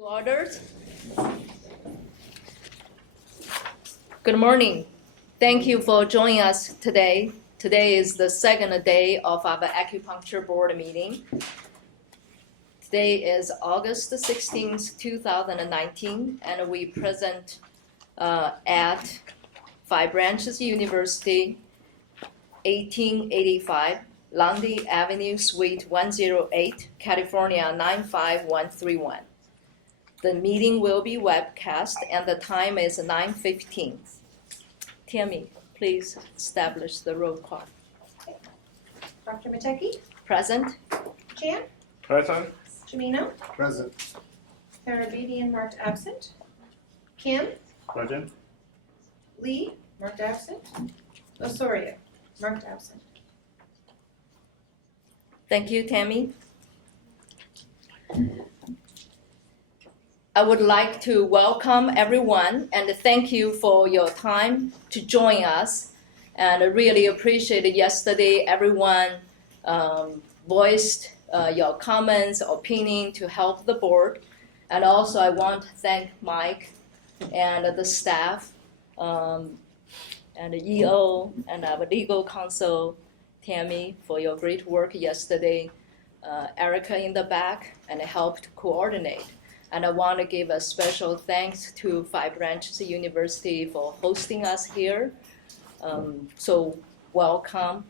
Orders. Good morning. Thank you for joining us today. Today is the second day of our Acupuncture Board meeting. Today is August 16th, 2019, and we present at Five Branches University, 1885 Lundy Avenue, Suite 108, California 95131. The meeting will be webcast, and the time is 9:15. Tammy, please establish the roll call. Dr. Matecki? Present. Chan? Present. Jimeno? Present. Farabedian marked absent. Kim? Present. Lee? Marked absent. Osorio? Marked absent. Thank you, Tammy. I would like to welcome everyone and thank you for your time to join us. And I really appreciate yesterday everyone voiced your comments, opinion to help the board. And also I want to thank Mike and the staff and the EO and our legal counsel, Tammy, for your great work yesterday. Erica in the back and helped coordinate. And I want to give a special thanks to Five Branches University for hosting us here. So welcome.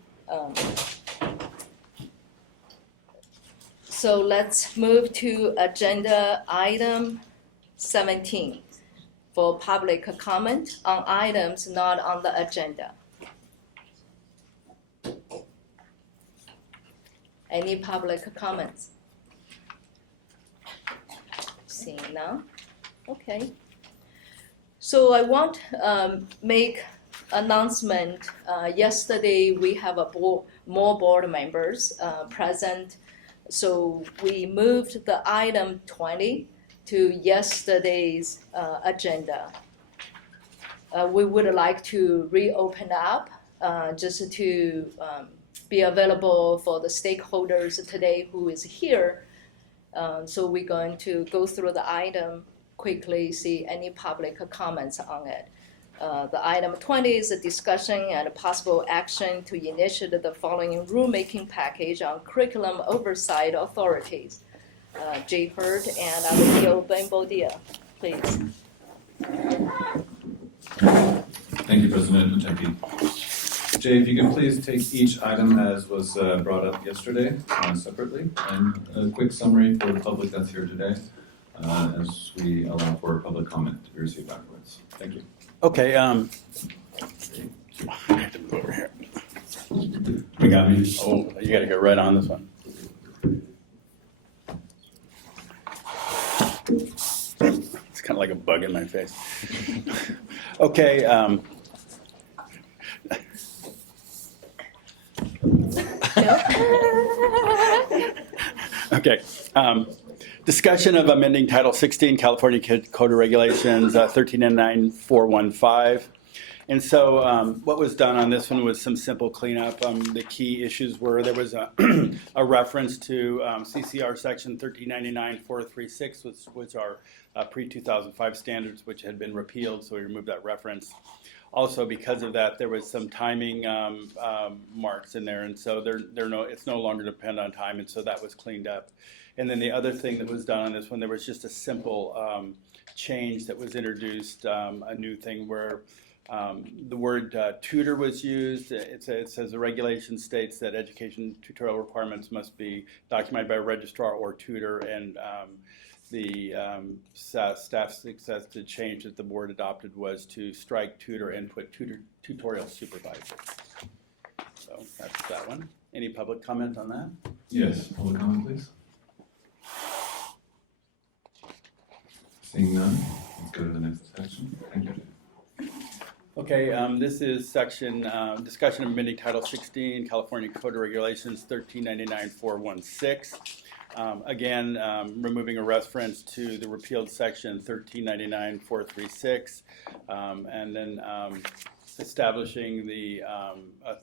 So let's move to agenda item 17 for public comment on items not on the agenda. Any public comments? Seeing none. Okay. So I want to make announcement. Yesterday we have more board members present. So we moved the item 20 to yesterday's agenda. We would like to reopen up just to be available for the stakeholders today who is here. So we're going to go through the item quickly, see any public comments on it. The item 20 is a discussion and a possible action to initiate the following rulemaking package on curriculum oversight authorities. Jay Hurd and our EO Ben Bodia, please. Thank you, President Matecki. Jay, if you can please take each item as was brought up yesterday separately, and a quick summary for the public that's here today as we allow for public comment to be received afterwards. Thank you. Okay. I have to move over here. We got me. Oh, you got to go right on this one. It's kind of like a bug in my face. Okay. Okay. Discussion of amending Title 16 California Code of Regulations 1399-415. And so what was done on this one was some simple cleanup. The key issues were there was a reference to CCR section 1399-436, which are pre-2005 standards, which had been repealed, so we removed that reference. Also, because of that, there was some timing marks in there, and so it's no longer dependent on time, and so that was cleaned up. And then the other thing that was done on this one, there was just a simple change that was introduced, a new thing where the word tutor was used. It says the regulation states that education tutorial requirements must be documented by a registrar or tutor, and the staff suggested change that the board adopted was to strike tutor and put tutorial supervisor. So that's that one. Any public comment on that? Yes, public comment, please. Seeing none, let's go to the next section. Thank you. Okay, this is section discussion of amending Title 16 California Code of Regulations 1399-416. Again, removing a reference to the repealed section 1399-436, and then establishing the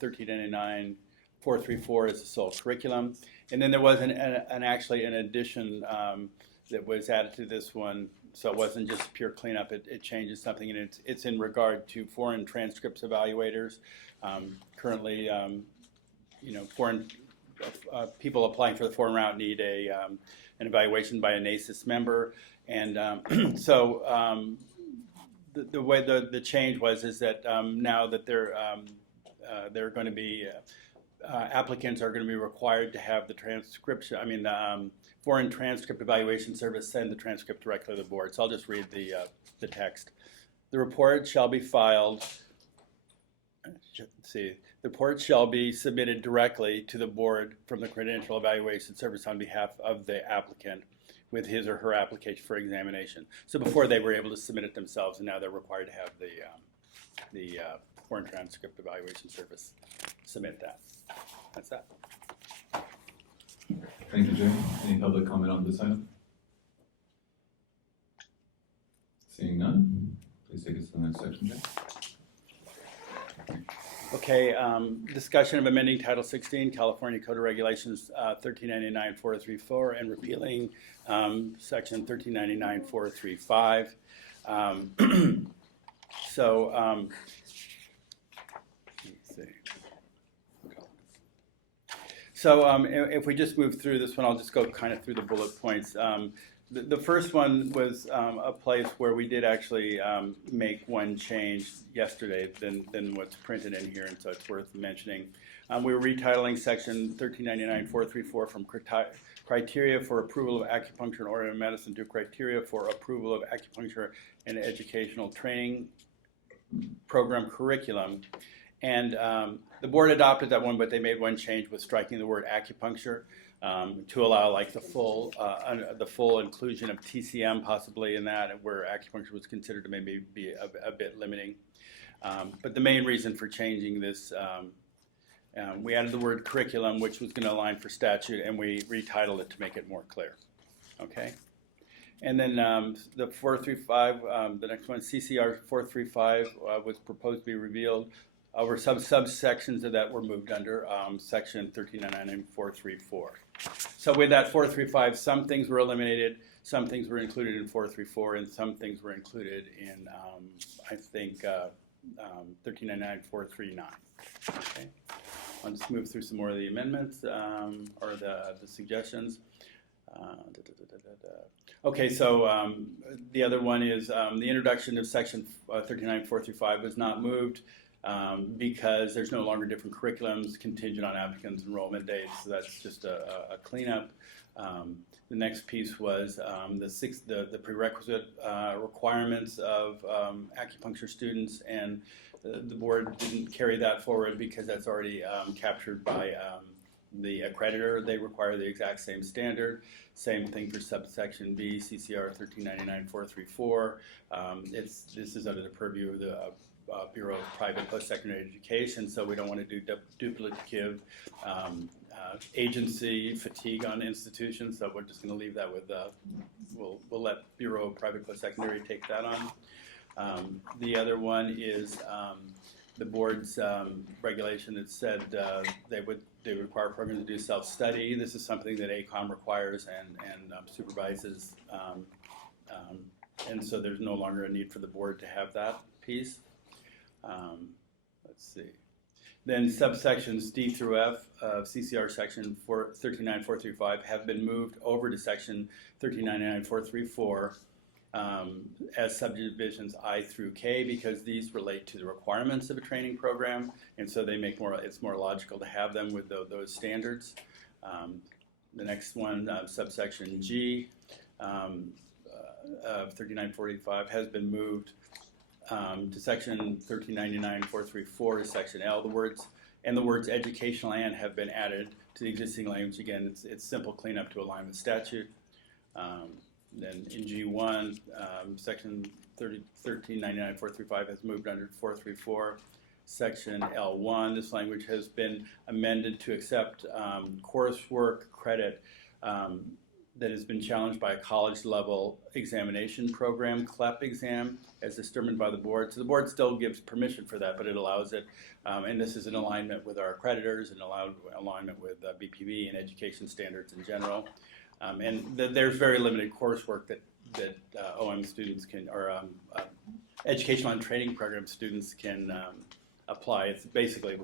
1399-434 as the sole curriculum. And then there was actually an addition that was added to this one. So it wasn't just pure cleanup, it changes something, and it's in regard to foreign transcripts evaluators. Currently, foreign people applying for the foreign route need an evaluation by a NACIS member, and the way the change is that now that they're going to be applicants are going to be required to have the transcription. The Foreign Transcript Evaluation Service send the transcript directly to the board. So I'll just read the text. The report shall be filed. The report shall be submitted directly to the board from the Credential Evaluation Service on behalf of the applicant with his or her application for examination. So before they were able to submit it themselves, and now they're required to have the Foreign Transcript Evaluation Service submit that. That's that. Thank you, Jay. Any public comment on this item? Seeing none, please take us to the next section, Jay. Okay, discussion of amending Title 16, California Code of Regulations 1399-434 and repealing Section 1399-435. So if we just move through this one, I'll just go kind of through the bullet points. The first one was a place where we did actually make one change yesterday than what's printed in here, and so it's worth mentioning. We were retitling Section 1399-434 from criteria for approval of acupuncture and order of medicine to criteria for approval of acupuncture and educational training program curriculum. And the board adopted that one, but they made one change with striking the word acupuncture to allow like the full inclusion of TCM possibly in that, where acupuncture was considered to maybe be a bit limiting. But the main reason for changing this, we added the word curriculum, which was going to align for statute, and we retitled it to make it more clear. Okay. And then the 435, the next one, CCR 435 was proposed to be revealed. Over subsections of that were moved under Section 1399 and 434. So with that 435, some things were eliminated, some things were included in 434, and some things were included in, I think, 1399, 439. Okay. I'll just move through some more of the amendments or the suggestions. Okay, so the other one is the introduction of Section 139435 was not moved. Because there's no longer different curriculums contingent on applicants' enrollment dates, so that's just a cleanup. The next piece was the prerequisite requirements of acupuncture students, and the board didn't carry that forward because that's already captured by the accreditor. They require the exact same standard. Same thing for subsection B, CCR 1399-434. This is under the purview of the Bureau of Private Post-Secondary Education, so we don't want to do duplicative agency fatigue on institutions, so we're just going to leave that with, we'll let Bureau of Private Post-Secondary take that on. The other one is the board's regulation that said they require programs to do self-study. This is something that ACOM requires and supervises, and so there's no longer a need for the board to have that piece. Let's see. Then subsections D through F of CCR section 139435 have been moved over to section 1399-434 as subdivisions I through K because these relate to the requirements of a training program, and so they make it's more logical to have them with those standards. The next one, subsection G of 3945 has been moved to section 1399-434 to section L. The words educational and have been added to the existing language. Again, it's simple cleanup to align with statute. Then in G1, section 1399-435 has moved under 434. Section L1, this language has been amended to accept coursework credit that has been challenged by a college-level examination program, CLEP exam, as determined by the board. So the board still gives permission for that, but it allows it. And this is in alignment with our accreditors and alignment with BPB and education standards in general. There's very limited coursework that OM students can, or educational and training program students can apply. It's basically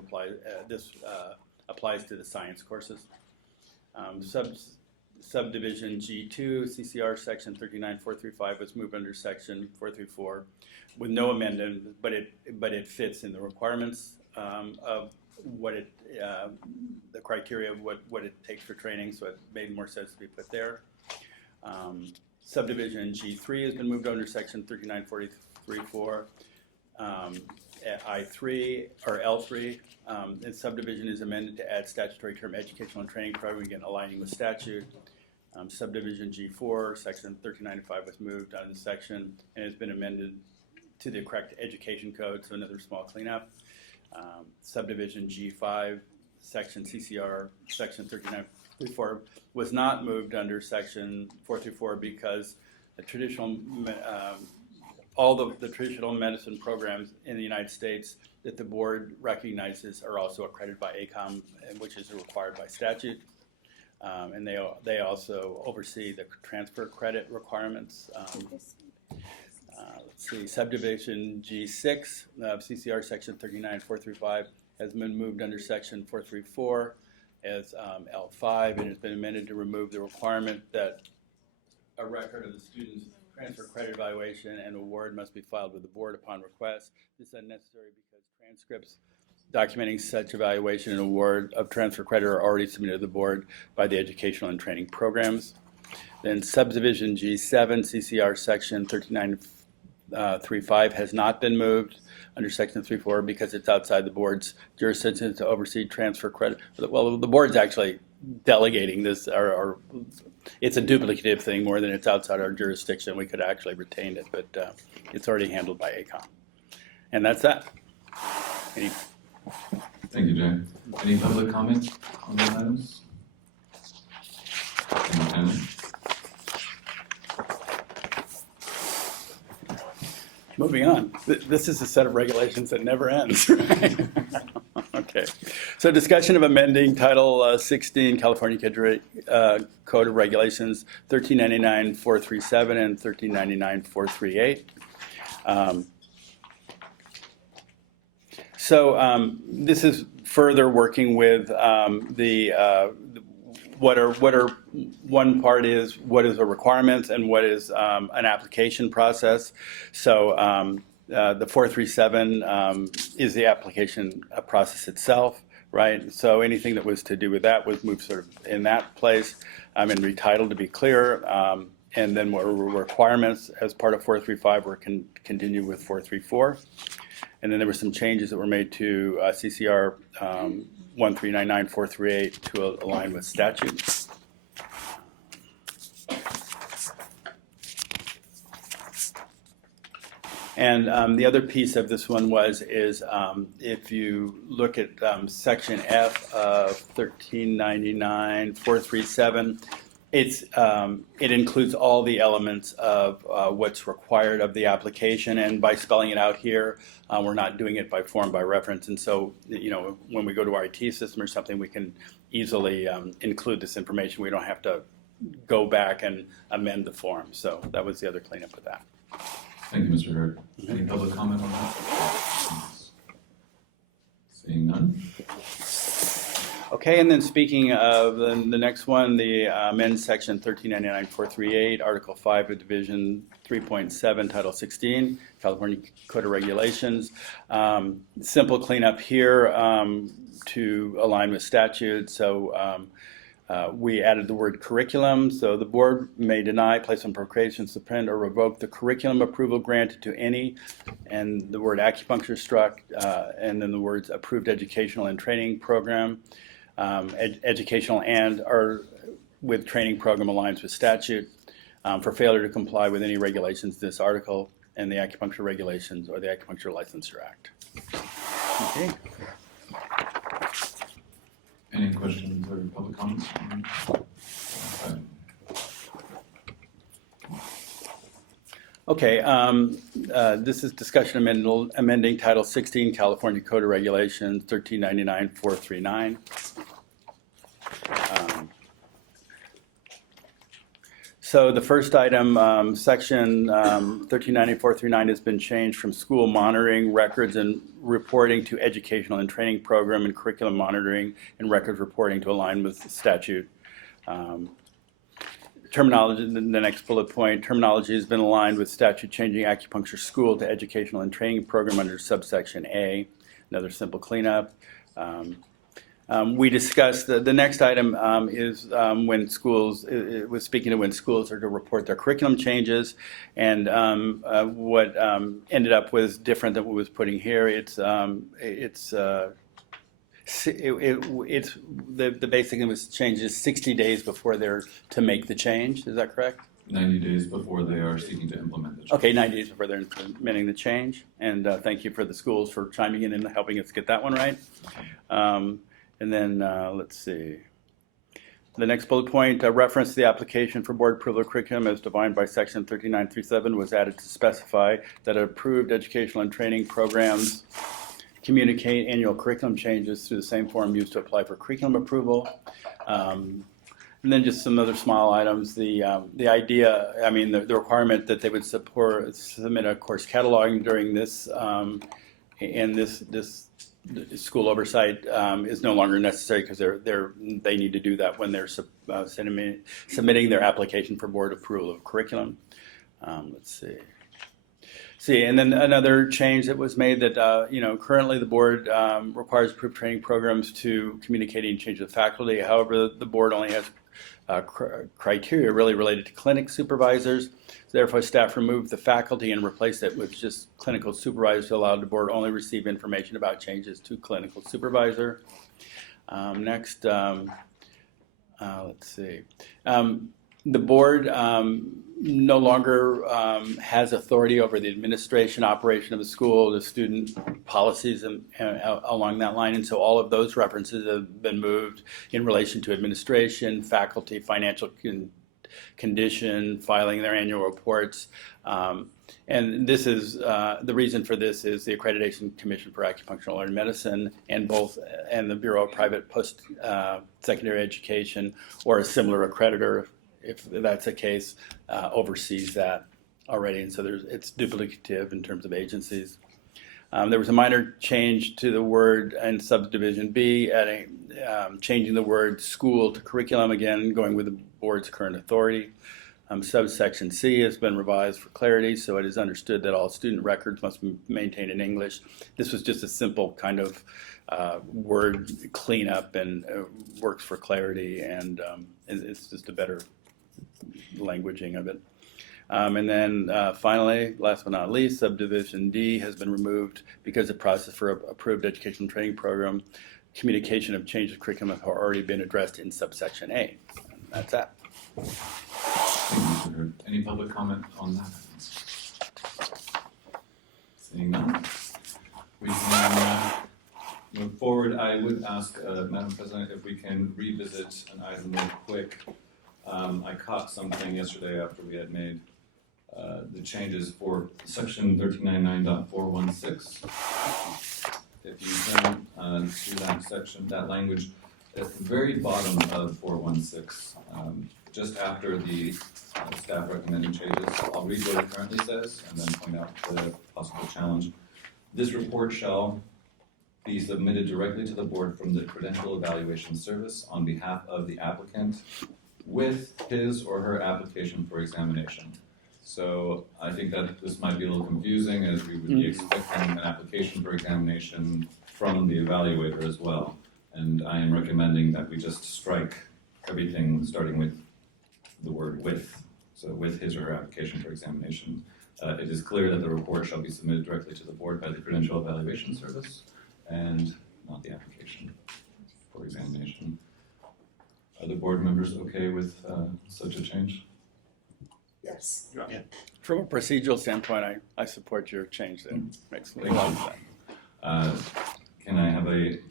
applies to the science courses. Subdivision G2, CCR section 39435 was moved under section 434 with no amendment, but it fits in the requirements of what the criteria of what it takes for training, so it made more sense to be put there. Subdivision G3 has been moved under section 39434. I3 or L3, and subdivision is amended to add statutory term educational and training program, again aligning with statute. Subdivision G4, section 1395 was moved on the section and has been amended to the correct education code, so another small cleanup. Subdivision G5, section CCR, section 3934 was not moved under section 434 because the traditional all the traditional medicine programs in the United States that the board recognizes are also accredited by ACOM, which is required by statute. And they also oversee the transfer credit requirements. Let's see, subdivision G6 of CCR section 39435 has been moved under section 434 as L5 and has been amended to remove the requirement that a record of the student's transfer credit evaluation and award must be filed with the board upon request. This is unnecessary because transcripts documenting such evaluation and award of transfer credit are already submitted to the board by the educational and training programs. Then subdivision G7, CCR section 3935 has not been moved under section 34 because it's outside the board's jurisdiction to oversee transfer credit. Well, the board's actually delegating this, or it's a duplicative thing more than it's outside our jurisdiction. We could have actually retained it, but it's already handled by ACOM. And that's that. Thank you, Jay. Any public comment on those items? Any comments? Moving on. This is a set of regulations that never ends, right? Okay. So discussion of amending Title 16 California Code of Regulations 1399-437 and 1399-438. This is further working with one part is what is the requirements and what is an application process. So the 437 is the application process itself, right? So anything that was to do with that was moved sort of in that place and retitled to be clear. And then what were requirements as part of 435 were continued with 434. And then there were some changes that were made to CCR 1399438 to align with statute. And the other piece of this one is if you look at section F of 1399-437, it includes all the elements of what's required of the application, and by spelling it out here, we're not doing it by form, by reference, and so when we go to our IT system or something, we can easily include this information. We don't have to go back and amend the form. So that was the other cleanup of that. Thank you, Mr. Hurd. Any public comment on that? Seeing none. Okay, and then speaking of the next one, the amend section 1399-438, Article 5 of Division 3.7, Title 16, California Code of Regulations. Simple cleanup here to align with statute. So we added the word curriculum. So the board may deny, place on probation, suspend, or revoke the curriculum approval granted to any, and the word acupuncture struck, and then the words approved educational and training program. Educational and or with training program aligns with statute for failure to comply with any regulations in this article and the acupuncture regulations or the Acupuncture Licensure Act. Okay. Any questions or public comments? Okay, this is discussion amending Title 16 California Code of Regulations 1399-439. So the first item, section 139439 has been changed from school monitoring, records, and reporting to educational and training program and curriculum monitoring and records reporting to align with the statute. Terminology, the next bullet point, terminology has been aligned with statute changing acupuncture school to educational and training program under subsection A. Another simple cleanup. We discussed, the next item is when schools, it was speaking to when schools are to report their curriculum changes, and what ended up was different than what was putting here. It's the basic was changes 60 days before they're to make the change. Is that correct? 90 days before they are seeking to implement the change. Okay, 90 days before they're implementing the change. And thank you for the schools for chiming in and helping us get that one right. And then let's see. The next bullet point, reference to the application for board approval of curriculum as defined by section 13937 was added to specify that approved educational and training programs communicate annual curriculum changes through the same form used to apply for curriculum approval. And then just some other small items. The idea, I mean, the requirement that they would submit a course cataloging during this and this school oversight is no longer necessary because they need to do that when they're submitting their application for board approval of curriculum. Let's see. And then another change that was made that, currently the board requires approved training programs to communicate and change the faculty. However, the board only has criteria really related to clinic supervisors. Therefore, staff removed the faculty and replaced it with just clinical supervisors to allow the board only receive information about changes to clinical supervisor. Next, let's see. The board no longer has authority over the administration, operation of the school, the student policies and along that line. And so all of those references have been moved in relation to administration, faculty, financial condition, filing their annual reports. And this is, the reason for this is the Accreditation Commission for Acupuncture and Medicine and the Bureau of Private Post-Secondary Education or a similar accreditor, if that's the case, oversees that already. And so it's duplicative in terms of agencies. There was a minor change to the word in subdivision B, changing the word school to curriculum, again, going with the board's current authority. Subsection C has been revised for clarity, so it is understood that all student records must be maintained in English. This was just a simple kind of word cleanup and works for clarity, and it's just a better languaging of it. And then finally, last but not least, subdivision D has been removed because the process for approved education training program communication of change of curriculum have already been addressed in subsection A. And that's that. Thank you, Mr. Hurd. Any public comment on that? Seeing none, we can move forward. I would ask, Madam President, if we can revisit an item real quick. I caught something yesterday after we had made the changes for section 1399.416. If you turn to that section, that language at the very bottom of 416, just after the staff recommending changes, I'll read what it currently says and then point out the possible challenge. This report shall be submitted directly to the board from the Credential Evaluation Service on behalf of the applicant with his or her application for examination. So I think that this might be a little confusing, as we would be expecting an application for examination from the evaluator as well. And I am recommending that we just strike everything starting with the word with. So with his or her application for examination. It is clear that the report shall be submitted directly to the board by the Credential Evaluation Service and not the application for examination. Are the board members okay with such a change? Yes. Yeah. From a procedural standpoint, I support your change there. Makes a lot of sense. Can I have a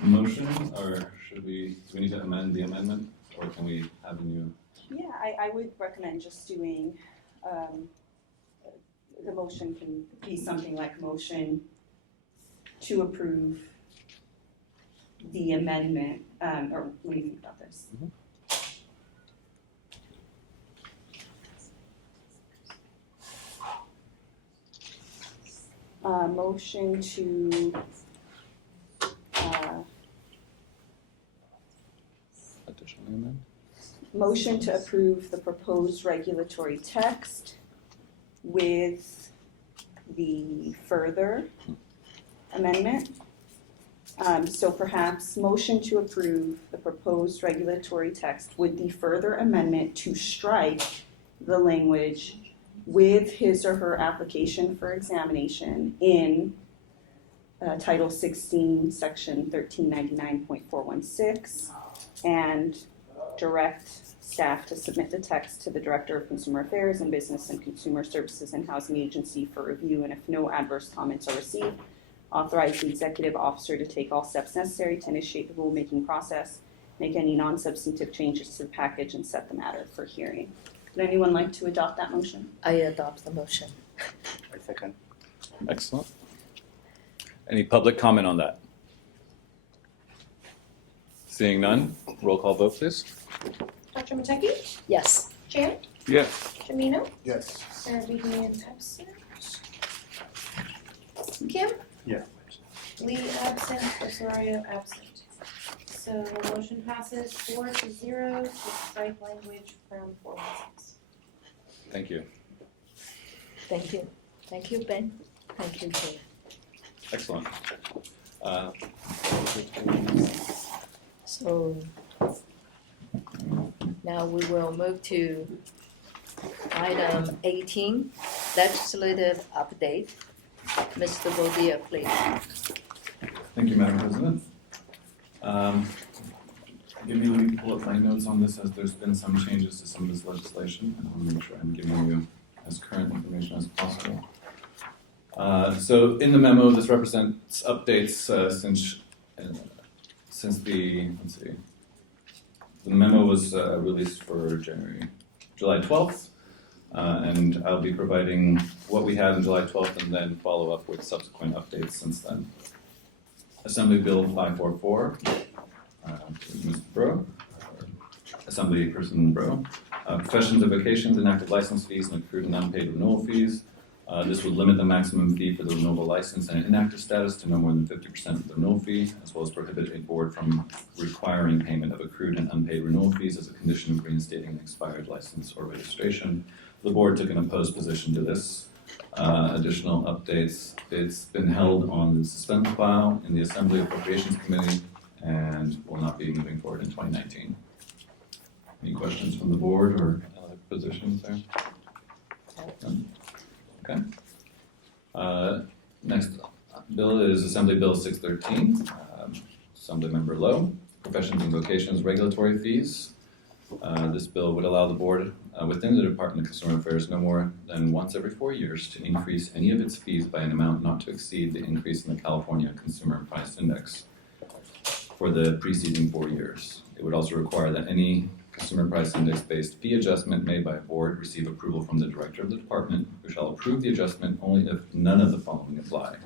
motion, or do we need to amend the amendment, or can we have a new? Yeah, I would recommend just doing, the motion can be something like motion to approve the amendment, or what do you think about this? motion to, Additionally amend? motion to approve the proposed regulatory text with the further amendment. So perhaps motion to approve the proposed regulatory text with the further amendment to strike the language with his or her application for examination in Title 16, Section 1399.416, and direct staff to submit the text to the Director of Consumer Affairs and Business and Consumer Services and Housing Agency for review, and if no adverse comments are received, authorize the executive officer to take all steps necessary to initiate the rulemaking process, make any non-substantive changes to the package, and set the matter for hearing. Would anyone like to adopt that motion? I adopt the motion. I second. Excellent. Any public comment on that? Seeing none, roll call vote, please. Dr. Matecki? Yes. Chan? Yes. Camino? Yes. Garabedian absent. Kim? Yeah. Lee absent, Osorio absent. So the motion passes 4-0 to strike language from 416. Thank you. Thank you. Thank you, Ben. Thank you, Jay. Excellent. So now we will move to item 18, legislative update. Mr. Boudia, please. Thank you, Madam President. Let me pull up my notes on this as there's been some changes to some of this legislation. I want to make sure I'm giving you as current information as possible. So in the memo, this represents updates since the, let's see, the memo was released for July 12th, and I'll be providing what we had on July 12th and then follow up with subsequent updates since then. Assembly Bill 544, Mr. Bro, Assemblyperson Bro. Professions and vocations, inactive license fees, and accrued and unpaid renewal fees. This would limit the maximum fee for the renewable license and inactive status to no more than 50% of the renewal fee, as well as prohibit a board from requiring payment of accrued and unpaid renewal fees as a condition of reinstating an expired license or registration. The board took an opposed position to this. Additional updates, it's been held on the suspense file in the Assembly Appropriations Committee and will not be moving forward in 2019. Any questions from the board or other positions there? None? Okay. Next bill is Assembly Bill 613, Assemblymember Lowe, Professions and Vocations Regulatory Fees. This bill would allow the board within the Department of Consumer Affairs no more than once every 4 years to increase any of its fees by an amount not to exceed the increase in the California Consumer Price Index for the preceding 4 years. It would also require that any Consumer Price Index-based fee adjustment made by a board receive approval from the Director of the Department, who shall approve the adjustment only if none of the following apply.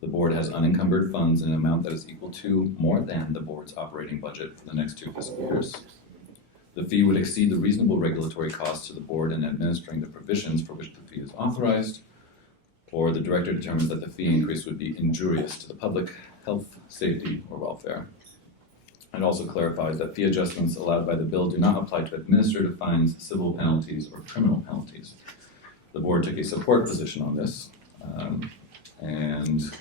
The board has unencumbered funds in an amount that is equal to more than the board's operating budget for the next 2 fiscal years. The fee would exceed the reasonable regulatory costs to the board in administering the provisions for which the fee is authorized, or the Director determines that the fee increase would be injurious to the public health, safety, or welfare. It also clarifies that fee adjustments allowed by the bill do not apply to administrative fines, civil penalties, or criminal penalties. The board took a support position on this, and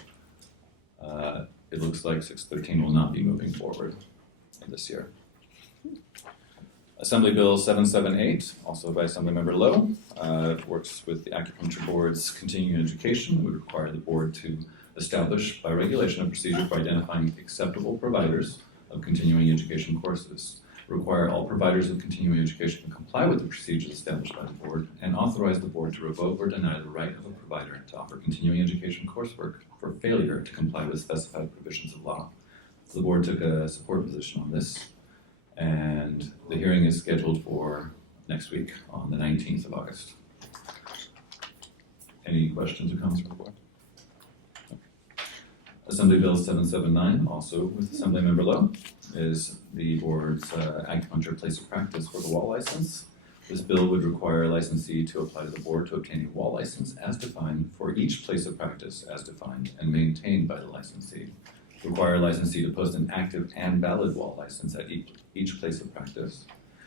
it looks like 613 will not be moving forward this year. Assembly Bill 778, also by Assemblymember Lowe, works with the Acupuncture Board's continuing education. It would require the board to establish by regulation a procedure for identifying acceptable providers of continuing education courses, require all providers of continuing education to comply with the procedures established by the board, and authorize the board to revoke or deny the right of a provider to offer continuing education coursework for failure to comply with specified provisions of law. The board took a support position on this, and the hearing is scheduled for next week on the 19th of August. Any questions or comments from the board? Assembly Bill 779, also with Assemblymember Lowe, is the board's acupuncture place of practice for the wall license. This bill would require a licensee to apply to the board to obtain a wall license as defined for each place of practice as defined and maintained by the licensee. Require a licensee to post an active and valid wall license at each place of practice.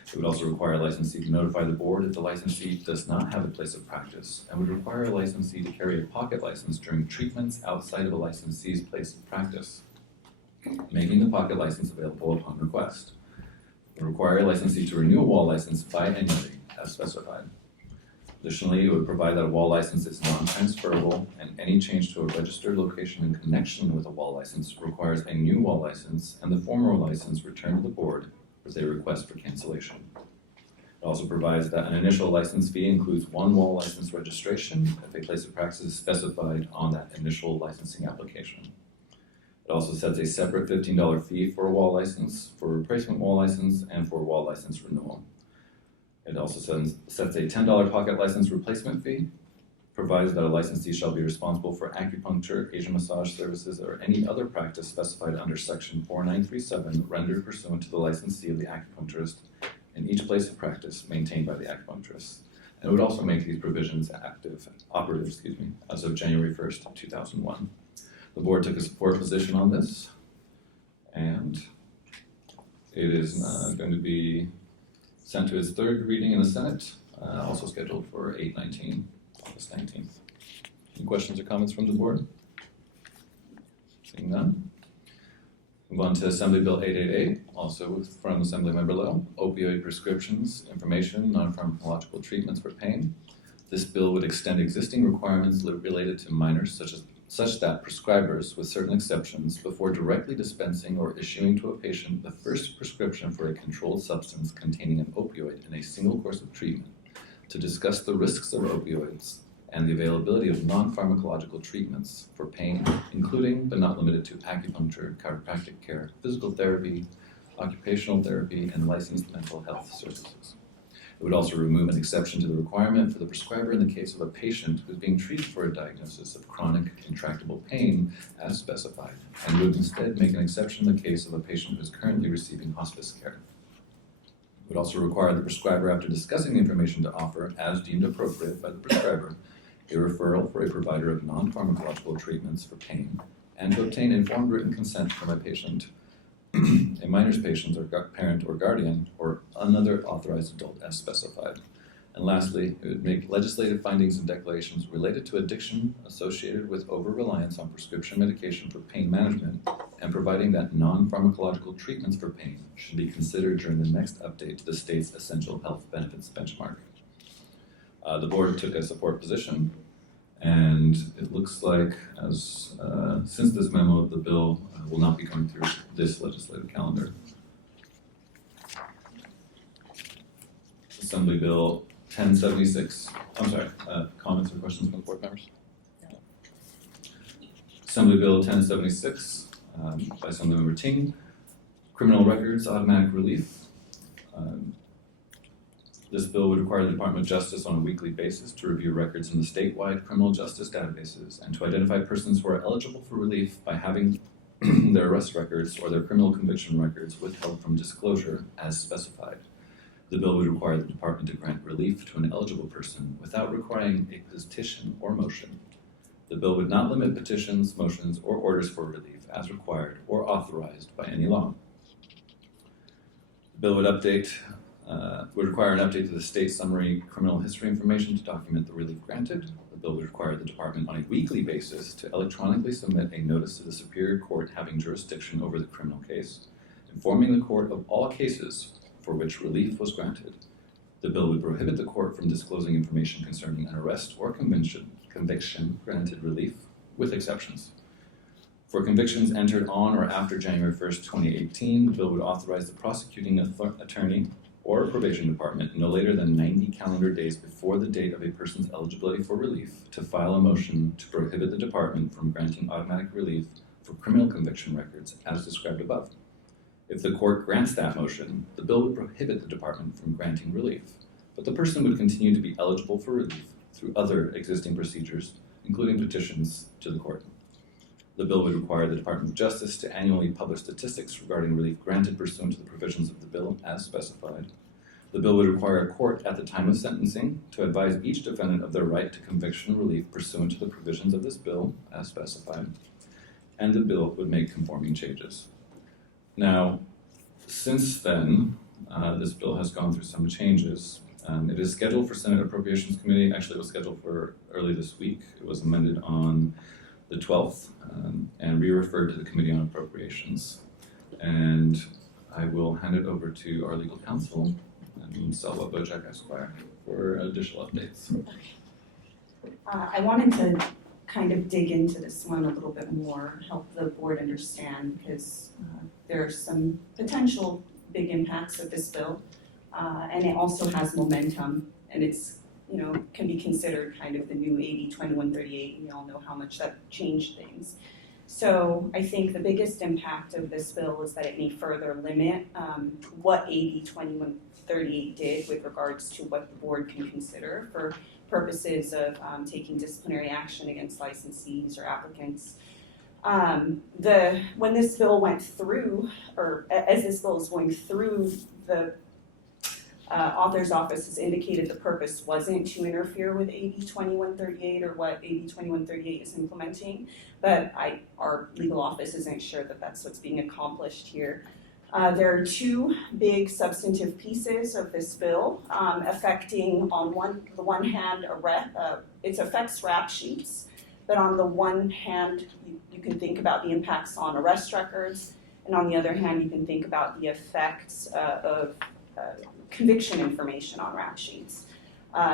It would also require a licensee to notify the board if the licensee does not have a place of practice, and would require a licensee to carry a pocket license during treatments outside of a licensee's place of practice, making the pocket license available upon request. It would require a licensee to renew a wall license biannually as specified. Additionally, it would provide that a wall license is non-transferable, and any change to a registered location in connection with a wall license requires a new wall license and the former license returned to the board with a request for cancellation. It also provides that an initial license fee includes one wall license registration if a place of practice is specified on that initial licensing application. It also sets a separate $15 fee for a wall license, for a replacement wall license, and for wall license renewal. It also sets a $10 pocket license replacement fee, provides that a licensee shall be responsible for acupuncture, Asian massage services, or any other practice specified under Section 4937 rendered pursuant to the licensee of the acupuncturist in each place of practice maintained by the acupuncturist. And it would also make these provisions operative as of January 1st, 2001. The board took a support position on this, and it is going to be sent to its third reading in the Senate, also scheduled for August 19th. Any questions or comments from the board? Seeing none. Move on to Assembly Bill 888, also from Assemblymember Lowe, opioid prescriptions, information, non-pharmacological treatments for pain. This bill would extend existing requirements related to minors such that prescribers, with certain exceptions, before directly dispensing or issuing to a patient the first prescription for a controlled substance containing an opioid in a single course of treatment, to discuss the risks of opioids and the availability of non-pharmacological treatments for pain, including but not limited to acupuncture, chiropractic care, physical therapy, occupational therapy, and licensed mental health services. It would also remove an exception to the requirement for the prescriber in the case of a patient who is being treated for a diagnosis of chronic intractable pain as specified, and would instead make an exception in the case of a patient who is currently receiving hospice care. It would also require the prescriber, after discussing the information to offer as deemed appropriate by the prescriber, a referral for a provider of non-pharmacological treatments for pain, and to obtain informed written consent from a patient, a minor's patient or parent or guardian, or another authorized adult as specified. And lastly, it would make legislative findings and declarations related to addiction associated with over-reliance on prescription medication for pain management, and providing that non-pharmacological treatments for pain should be considered during the next update to the state's essential health benefits benchmark. The board took a support position, and it looks like since this memo, the bill will not be coming through this legislative calendar. Assembly Bill 1076. Comments or questions from the board members? No. Assembly Bill 1076 by Assemblymember Ting. Criminal records automatic relief. This bill would require the Department of Justice on a weekly basis to review records in the statewide criminal justice databases and to identify persons who are eligible for relief by having their arrest records or their criminal conviction records withheld from disclosure as specified. The bill would require the department to grant relief to an eligible person without requiring a petition or motion. The bill would not limit petitions, motions, or orders for relief as required or authorized by any law. The bill would require an update to the state summary criminal history information to document the relief granted. The bill would require the department on a weekly basis to electronically submit a notice to the Superior Court having jurisdiction over the criminal case, informing the court of all cases for which relief was granted. The bill would prohibit the court from disclosing information concerning an arrest or conviction granted relief, with exceptions. For convictions entered on or after January 1st, 2018, the bill would authorize the prosecuting attorney or probation department no later than 90 calendar days before the date of a person's eligibility for relief to file a motion to prohibit the department from granting automatic relief for criminal conviction records as described above. If the court grants that motion, the bill would prohibit the department from granting relief, but the person would continue to be eligible for relief through other existing procedures, including petitions to the court. The bill would require the Department of Justice to annually publish statistics regarding relief granted pursuant to the provisions of the bill as specified. The bill would require a court at the time of sentencing to advise each defendant of their right to conviction relief pursuant to the provisions of this bill as specified, and the bill would make conforming changes. Now, since then, this bill has gone through some changes. It is scheduled for Senate Appropriations Committee. Actually, it was scheduled for early this week. It was amended on the 12th and re-referred to the Committee on Appropriations. And I will hand it over to our legal counsel, Selva Bojek Esquire, for additional updates. I wanted to kind of dig into this one a little bit more, help the board understand, because there are some potential big impacts of this bill, and it also has momentum, and it's, can be considered kind of the new AB 2138, and we all know how much that changed things. So I think the biggest impact of this bill is that it may further limit what AB 2138 did with regards to what the board can consider for purposes of taking disciplinary action against licensees or applicants. When this bill went through, or as this bill is going through, the author's office has indicated the purpose wasn't to interfere with AB 2138 or what AB 2138 is implementing, but our legal office isn't sure that that's what's being accomplished here. There are two big substantive pieces of this bill affecting, on the one hand, it affects rap sheets, but on the one hand, you can think about the impacts on arrest records, and on the other hand, you can think about the effects of conviction information on rap sheets.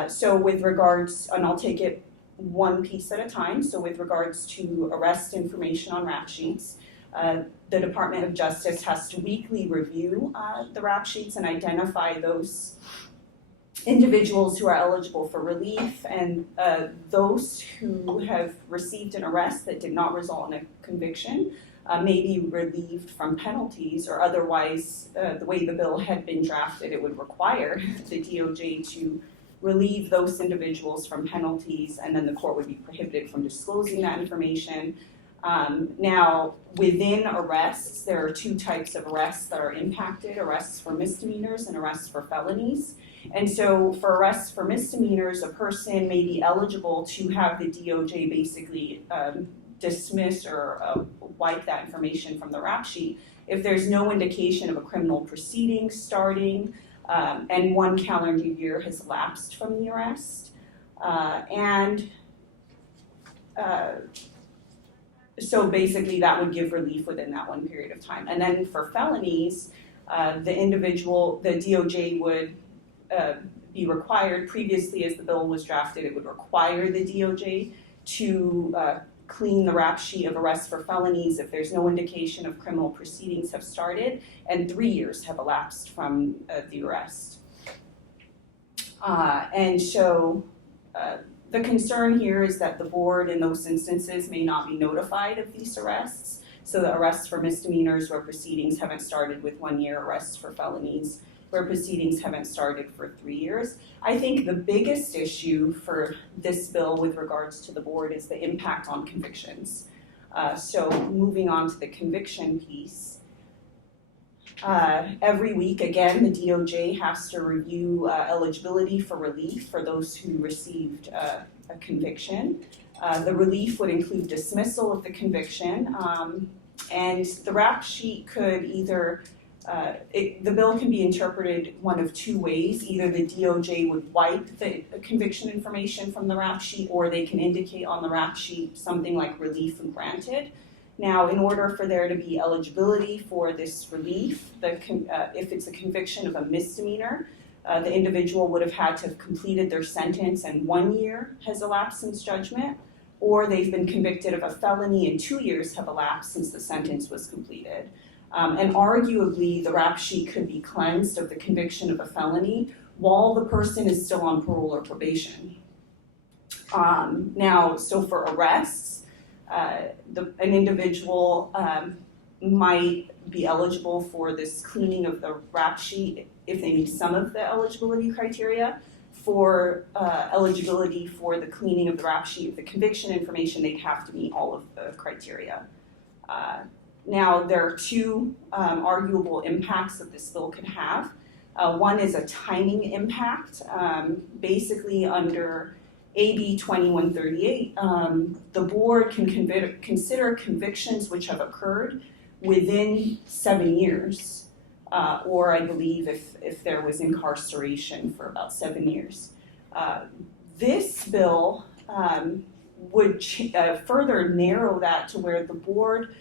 So with regards, and I'll take it one piece at a time, so with regards to arrest information on rap sheets, the Department of Justice has to weekly review the rap sheets and identify those individuals who are eligible for relief, and those who have received an arrest that did not result in a conviction may be relieved from penalties, or otherwise, the way the bill had been drafted, it would require the DOJ to relieve those individuals from penalties, and then the court would be prohibited from disclosing that information. Now, within arrests, there are two types of arrests that are impacted: arrests for misdemeanors and arrests for felonies. And so for arrests for misdemeanors, a person may be eligible to have the DOJ basically dismiss or wipe that information from the rap sheet if there's no indication of a criminal proceeding starting and 1 calendar year has elapsed from the arrest. So basically that would give relief within that 1 period of time. And then for felonies, the DOJ would be required, previously as the bill was drafted, it would require the DOJ to clean the rap sheet of arrests for felonies if there's no indication of criminal proceedings have started and 3 years have elapsed from the arrest. And so the concern here is that the board in those instances may not be notified of these arrests. So the arrests for misdemeanors where proceedings haven't started with 1 year, arrests for felonies where proceedings haven't started for 3 years. I think the biggest issue for this bill with regards to the board is the impact on convictions. So moving on to the conviction piece. Every week, again, the DOJ has to review eligibility for relief for those who received a conviction. The relief would include dismissal of the conviction, and the rap sheet could either the bill can be interpreted one of two ways. Either the DOJ would wipe the conviction information from the rap sheet, or they can indicate on the rap sheet something like relief granted. Now, in order for there to be eligibility for this relief, if it's a conviction of a misdemeanor, the individual would have had to have completed their sentence and 1 year has elapsed since judgment, or they've been convicted of a felony and 2 years have elapsed since the sentence was completed. And arguably, the rap sheet could be cleansed of the conviction of a felony while the person is still on parole or probation. Now, so for arrests, an individual might be eligible for this cleaning of the rap sheet if they meet some of the eligibility criteria. For eligibility for the cleaning of the rap sheet of the conviction information, they'd have to meet all of the criteria. Now, there are two arguable impacts that this bill could have. One is a timing impact. Basically, under AB 2138, the board can consider convictions which have occurred within 7 years, or I believe if there was incarceration for about 7 years. This bill would further narrow that to where the board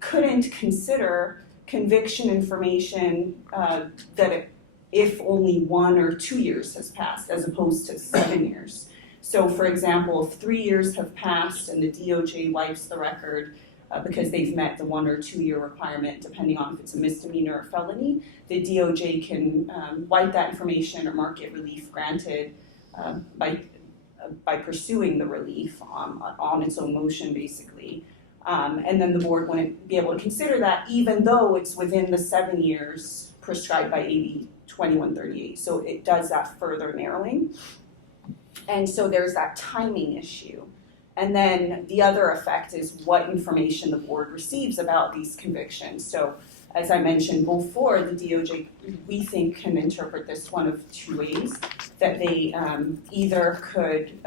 couldn't consider conviction information if only 1 or 2 years has passed, as opposed to 7 years. So, for example, if 3 years have passed and the DOJ wipes the record because they've met the 1 or 2 year requirement, depending on if it's a misdemeanor or felony, the DOJ can wipe that information or mark it relief granted by pursuing the relief on its own motion, basically. And then the board wouldn't be able to consider that, even though it's within the 7 years prescribed by AB 2138. So it does that further narrowing. And so there's that timing issue. And then the other effect is what information the board receives about these convictions. So as I mentioned before, the DOJ, we think, can interpret this one of 2 ways, that they either could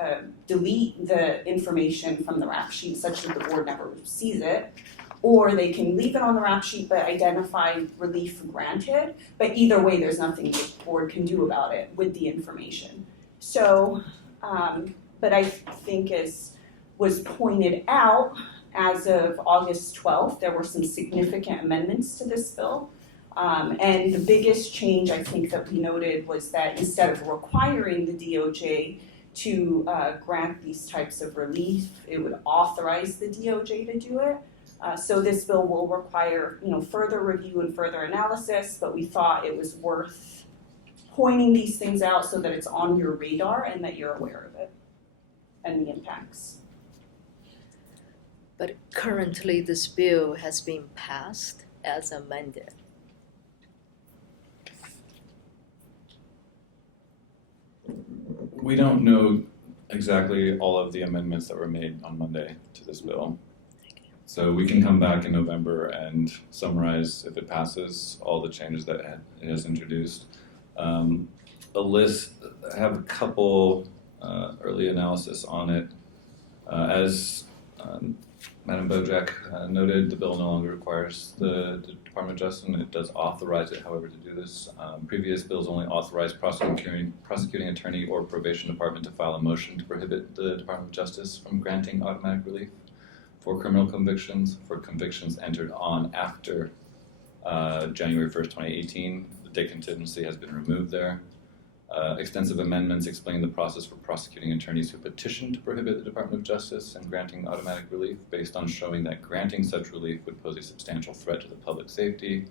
delete the information from the rap sheet such that the board never sees it, or they can leave it on the rap sheet but identify relief granted. But either way, there's nothing the board can do about it with the information. So, but I think as was pointed out, as of August 12th, there were some significant amendments to this bill. And the biggest change I think that we noted was that instead of requiring the DOJ to grant these types of relief, it would authorize the DOJ to do it. So this bill will require, further review and further analysis, but we thought it was worth pointing these things out so that it's on your radar and that you're aware of it and the impacts. But currently, this bill has been passed as amended. We don't know exactly all of the amendments that were made on Monday to this bill. So we can come back in November and summarize, if it passes, all the changes that it has introduced. A list, I have a couple early analysis on it. As Madam Bojack noted, the bill no longer requires the Department of Justice, and it does authorize it, however, to do this. Previous bills only authorized prosecuting attorney or probation department to file a motion to prohibit the Department of Justice from granting automatic relief for criminal convictions, for convictions entered on after January 1st, 2018. The date contingency has been removed there. Extensive amendments explain the process for prosecuting attorneys who petition to prohibit the Department of Justice and granting automatic relief based on showing that granting such relief would pose a substantial threat to the public safety.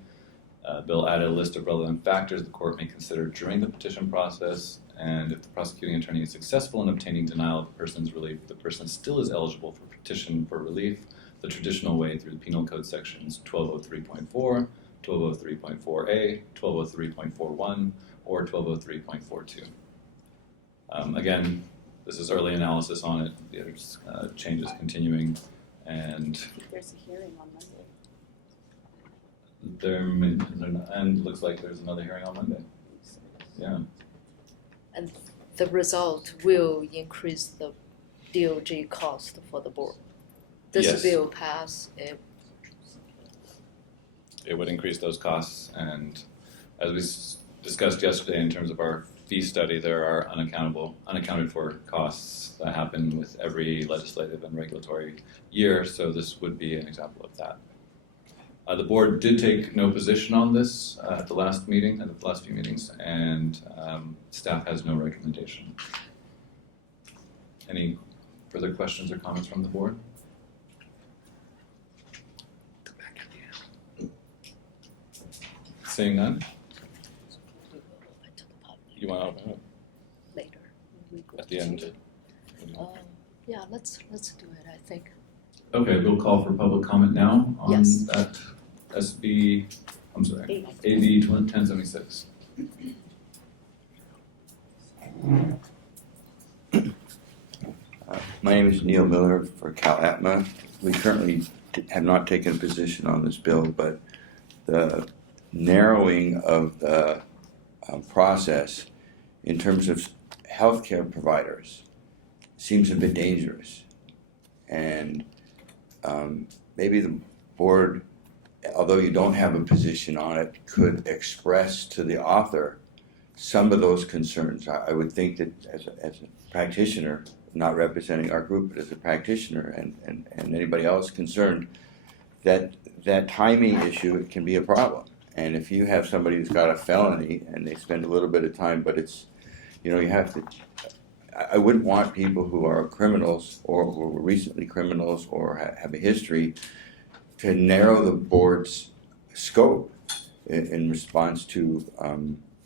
Bill added a list of relevant factors the court may consider during the petition process, and if the prosecuting attorney is successful in obtaining denial of a person's relief, the person still is eligible for petition for relief the traditional way through the Penal Code sections 1203.4, 1203.4a, 1203.41, or 1203.42. Again, this is early analysis on it. There's changes continuing, and There's a hearing on Monday. and looks like there's another hearing on Monday. Yeah. And the result will increase the DOJ cost for the board. This Yes. bill pass, It would increase those costs, and as we discussed yesterday in terms of our fee study, there are unaccounted for costs that happen with every legislative and regulatory year, so this would be an example of that. The board did take no position on this at the last few meetings, and staff has no recommendation. Any further questions or comments from the board? Seeing none, you want to open it later. We go at the to- end? Yeah, let's do it, I think. Okay, we'll call for public comment now on Yes. that AB 1076. My name is Neil Miller for Cal Atma. We currently have not taken a position on this bill, but the narrowing of the process in terms of healthcare providers seems a bit dangerous. And maybe the board, although you don't have a position on it, could express to the author some of those concerns. I would think that as a practitioner, not representing our group, but as a practitioner and anybody else concerned, that timing issue can be a problem. And if you have somebody who's got a felony and they spend a little bit of time, but it's, you have to, I wouldn't want people who are criminals or who were recently criminals or have a history to narrow the board's scope in response to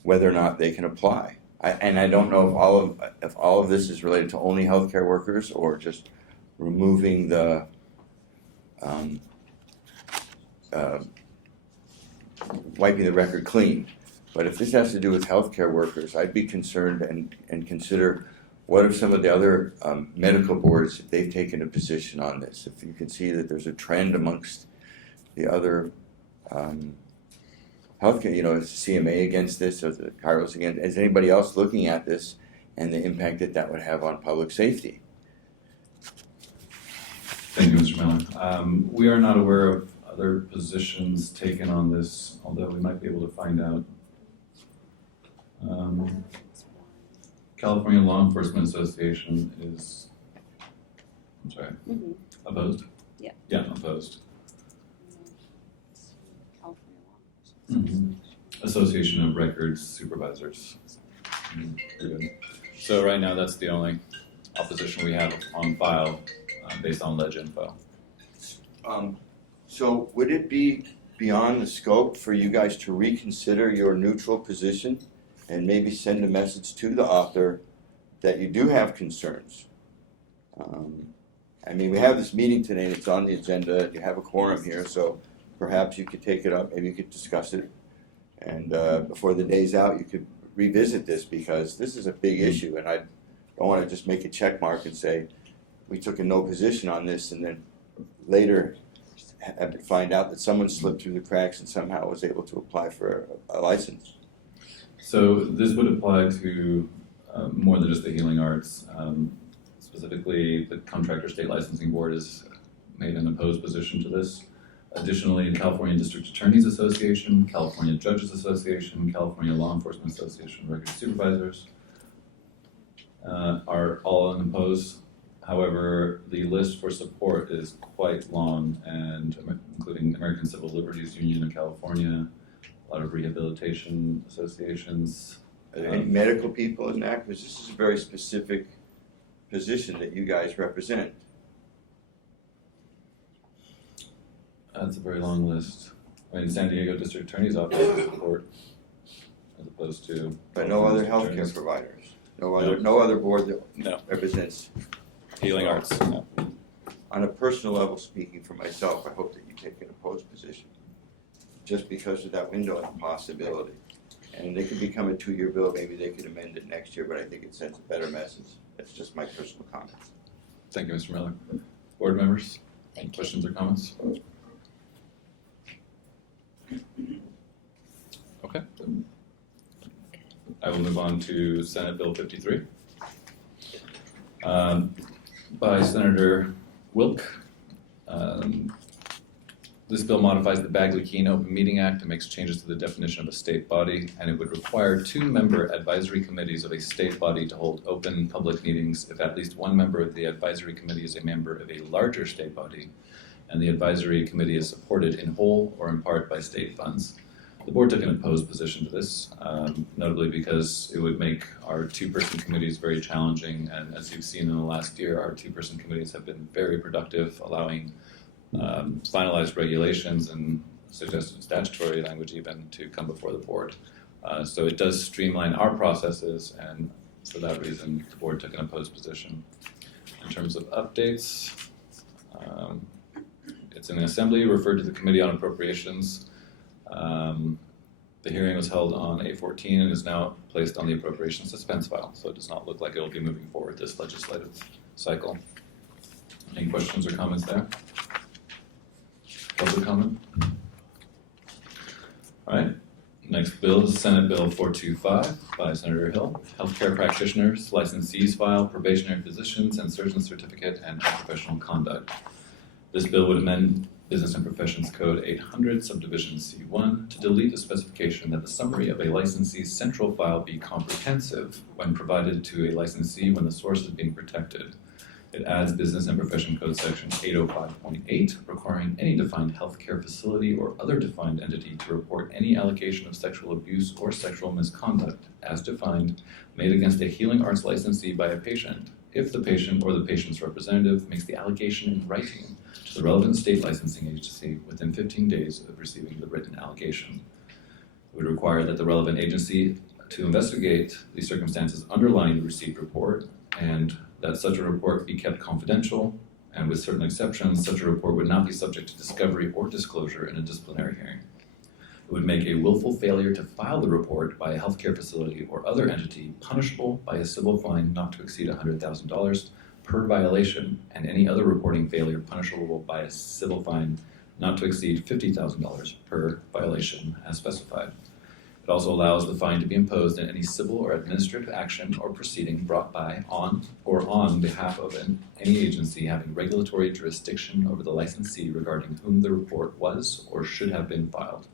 whether or not they can apply. And I don't know if all of this is related to only healthcare workers or just removing the wiping the record clean. But if this has to do with healthcare workers, I'd be concerned and consider what are some of the other medical boards, if they've taken a position on this. If you can see that there's a trend amongst the other healthcare, is the CMA against this, or the Kairos against, is anybody else looking at this and the impact that would have on public safety? Thank you, Mr. Miller. We are not aware of other positions taken on this, although we might be able to find out. California Law Enforcement Association is, opposed? Yeah. Yeah, opposed. California law. Association of Records Supervisors. Very good. So right now, that's the only opposition we have on file based on ledge info. So would it be beyond the scope for you guys to reconsider your neutral position and maybe send a message to the author that you do have concerns? We have this meeting today and it's on the agenda. You have a quorum here, so perhaps you could take it up, maybe you could discuss it. And before the day's out, you could revisit this because this is a big issue and I don't want to just make a check mark and say, we took a no position on this and then later have to find out that someone slipped through the cracks and somehow was able to apply for a license. So this would apply to more than just the healing arts. Specifically, the Contractor State Licensing Board has made an opposed position to this. Additionally, the California District Attorneys Association, California Judges Association, California Law Enforcement Association of Record Supervisors are all unopposed. However, the list for support is quite long, and including American Civil Liberties Union of California, a lot of rehabilitation associations. Are there any medical people in that? Because this is a very specific position that you guys represent. That's a very long list. San Diego District Attorney's Office for support, as opposed to. But no other healthcare providers. No other board that No. represents. Healing arts. No. On a personal level, speaking for myself, I hope that you take an opposed position, just because of that window and possibility. And they could become a 2-year bill. Maybe they could amend it next year, but I think it sends a better message. That's just my personal comments. Thank you, Mr. Miller. Board members, any Thank you. questions or comments? Okay. I will move on to Senate Bill 53. By Senator Wilk. This bill modifies the Bagley-Keene Open Meeting Act and makes changes to the definition of a state body, and it would require 2-member advisory committees of a state body to hold open public meetings if at least one member of the advisory committee is a member of a larger state body, and the advisory committee is supported in whole or in part by state funds. The board took an opposed position to this, notably because it would make our 2-person committees very challenging, and as you've seen in the last year, our 2-person committees have been very productive, allowing finalized regulations and suggested statutory language even to come before the board. So it does streamline our processes, and for that reason, the board took an opposed position. In terms of updates, it's in the assembly, referred to the Committee on Appropriations. The hearing was held on 8/14 and is now placed on the Appropriations suspense file, so it does not look like it will be moving forward this legislative cycle. Any questions or comments there? Public comment? All right, Next bill is Senate Bill 425 by Senator Hill. Healthcare practitioners, licensees file, probationary physicians, and surgeon certificate and professional conduct. This bill would amend Business and Professions Code 800, Subdivision C1, to delete the specification that the summary of a licensee's central file be comprehensive when provided to a licensee when the source is being protected. It adds Business and Profession Code Section 805.8, requiring any defined healthcare facility or other defined entity to report any allegation of sexual abuse or sexual misconduct, as defined, made against a healing arts licensee by a patient, if the patient or the patient's representative makes the allegation in writing to the relevant state licensing agency within 15 days of receiving the written allegation. It would require that the relevant agency to investigate the circumstances underlying the received report, and that such a report be kept confidential, and with certain exceptions, such a report would not be subject to discovery or disclosure in a disciplinary hearing. It would make a willful failure to file the report by a healthcare facility or other entity punishable by a civil fine not to exceed $100,000 per violation, and any other reporting failure punishable by a civil fine not to exceed $50,000 per violation as specified. It also allows the fine to be imposed in any civil or administrative action or proceeding brought by, on, or on behalf of any agency having regulatory jurisdiction over the licensee regarding whom the report was or should have been filed.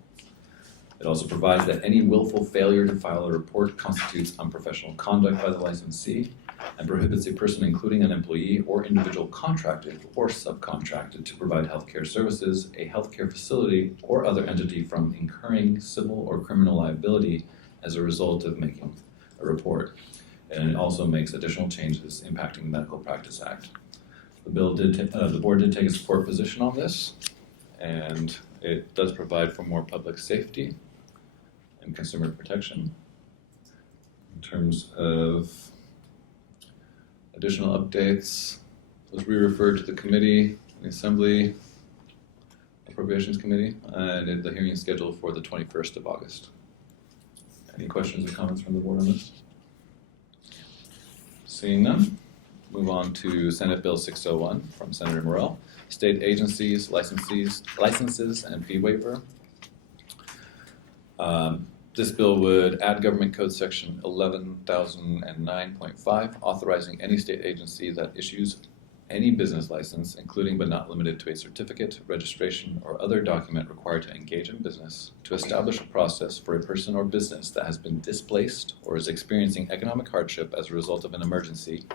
It also provides that any willful failure to file a report constitutes unprofessional conduct by the licensee and prohibits a person, including an employee or individual contracted or subcontracted to provide healthcare services, a healthcare facility, or other entity from incurring civil or criminal liability as a result of making a report. And it also makes additional changes impacting the Medical Practice Act. The board did take a support position on this, and it does provide for more public safety and consumer protection. In terms of additional updates, was re-referred to the committee, the Assembly Appropriations Committee, and the hearing is scheduled for the 21st of August. Any questions or comments from the board on this? Seeing none, move on to Senate Bill 601 from Senator Morell. State agencies, licenses, and fee waiver. This bill would add Government Code Section 11,009.5, authorizing any state agency that issues any business license, including but not limited to a certificate, registration, or other document required to engage in business, to establish a process for a person or business that has been displaced or is experiencing economic hardship as a result of an emergency,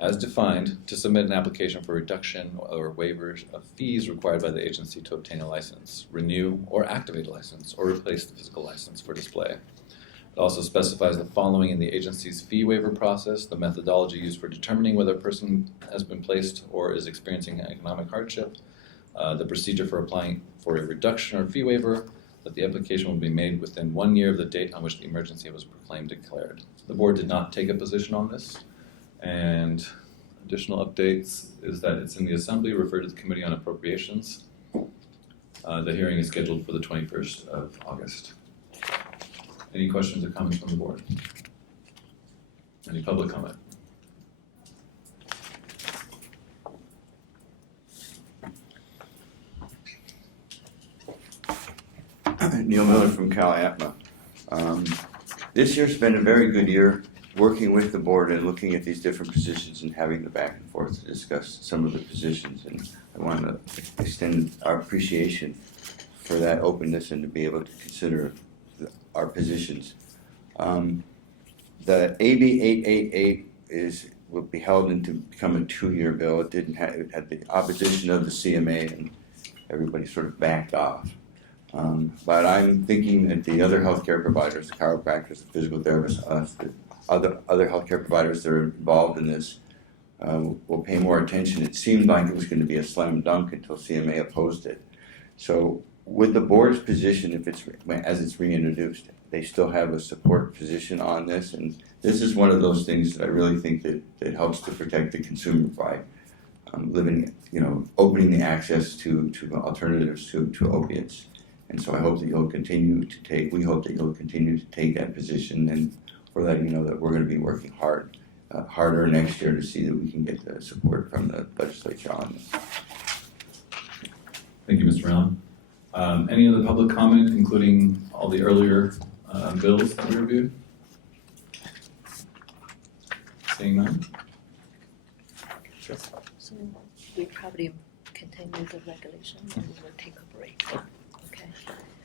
as defined, to submit an application for reduction or waivers of fees required by the agency to obtain a license, renew or activate a license, or replace the physical license for display. It also specifies the following in the agency's fee waiver process: the methodology used for determining whether a person has been placed or is experiencing economic hardship, the procedure for applying for a reduction or fee waiver, that the application will be made within 1 year of the date on which the emergency was proclaimed declared. The board did not take a position on this. And additional updates is that it's in the Assembly, referred to the Committee on Appropriations. The hearing is scheduled for the 21st of August. Any questions or comments from the board? Any public comment? Neil Miller from CalAtma. This year's been a very good year working with the board and looking at these different positions and having the back and forth to discuss some of the positions. And I want to extend our appreciation for that openness and to be able to consider our positions. The AB 888 will be held into become a 2-year bill. It had the opposition of the CMA, and everybody sort of backed off. But I'm thinking that the other healthcare providers, the chiropractors, the physical therapists, us, the other healthcare providers that are involved in this will pay more attention. It seemed like it was going to be a slam dunk until CMA opposed it. So with the board's position, as it's reintroduced, they still have a support position on this, and this is one of those things that I really think that helps to protect the consumer by opening the access to alternatives to opiates. And so I hope that we hope that you'll continue to take that position, and we're letting you know that we're going to be working harder next year to see that we can get the support from the legislature on this. Thank you, Mr. Brown. Any other public comment, including all the earlier bills that we reviewed? Seeing none? So we probably continue the regulation and we'll take a break. Okay.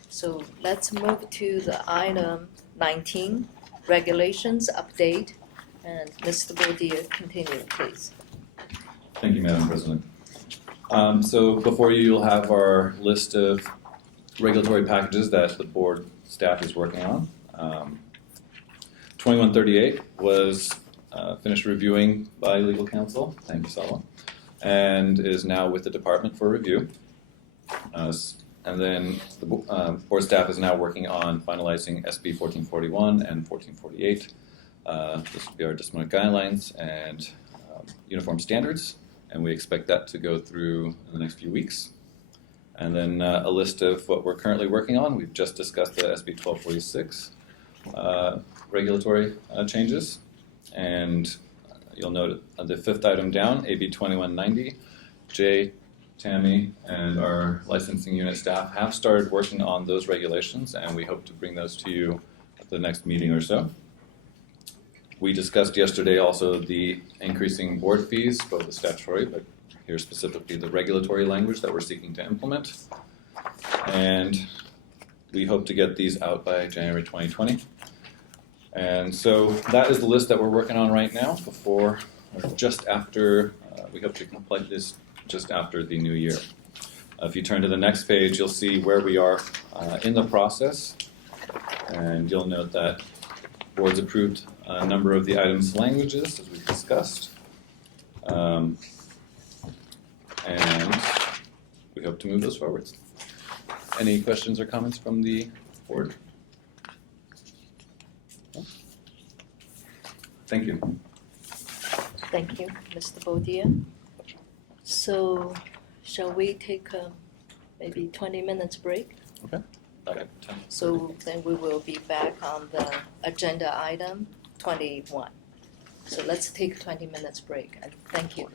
So let's move to the item 19, regulations update. And Mr. Boudier, continue, please. Thank you, Madam President. So before you, you'll have our list of regulatory packages that the board staff is working on. 2138 was finished reviewing by legal counsel, thank you, Sala, and is now with the department for review. And then the board staff is now working on finalizing SB 1441 and 1448. This will be our disciplinary guidelines and uniform standards, and we expect that to go through in the next few weeks. And then a list of what we're currently working on. We've just discussed the SB 1246 regulatory changes, and you'll note the fifth item down, AB 2190. Jay, Tammy, and our licensing unit staff have started working on those regulations, and we hope to bring those to you at the next meeting or so. We discussed yesterday also the increasing board fees, both the statutory, but here specifically the regulatory language that we're seeking to implement. And we hope to get these out by January 2020. And so that is the list that we're working on right now before, or just after, we hope to complete this just after the new year. If you turn to the next page, you'll see where we are in the process. And you'll note that boards approved a number of the items' languages, as we've discussed. And we hope to move those forwards. Any questions or comments from the board? No? Thank you. Thank you, Mr. Boudier. So shall we take a maybe 20 minutes break? Back at 10. So then we will be back on the agenda item 21. So let's take a 20 minutes break and thank you.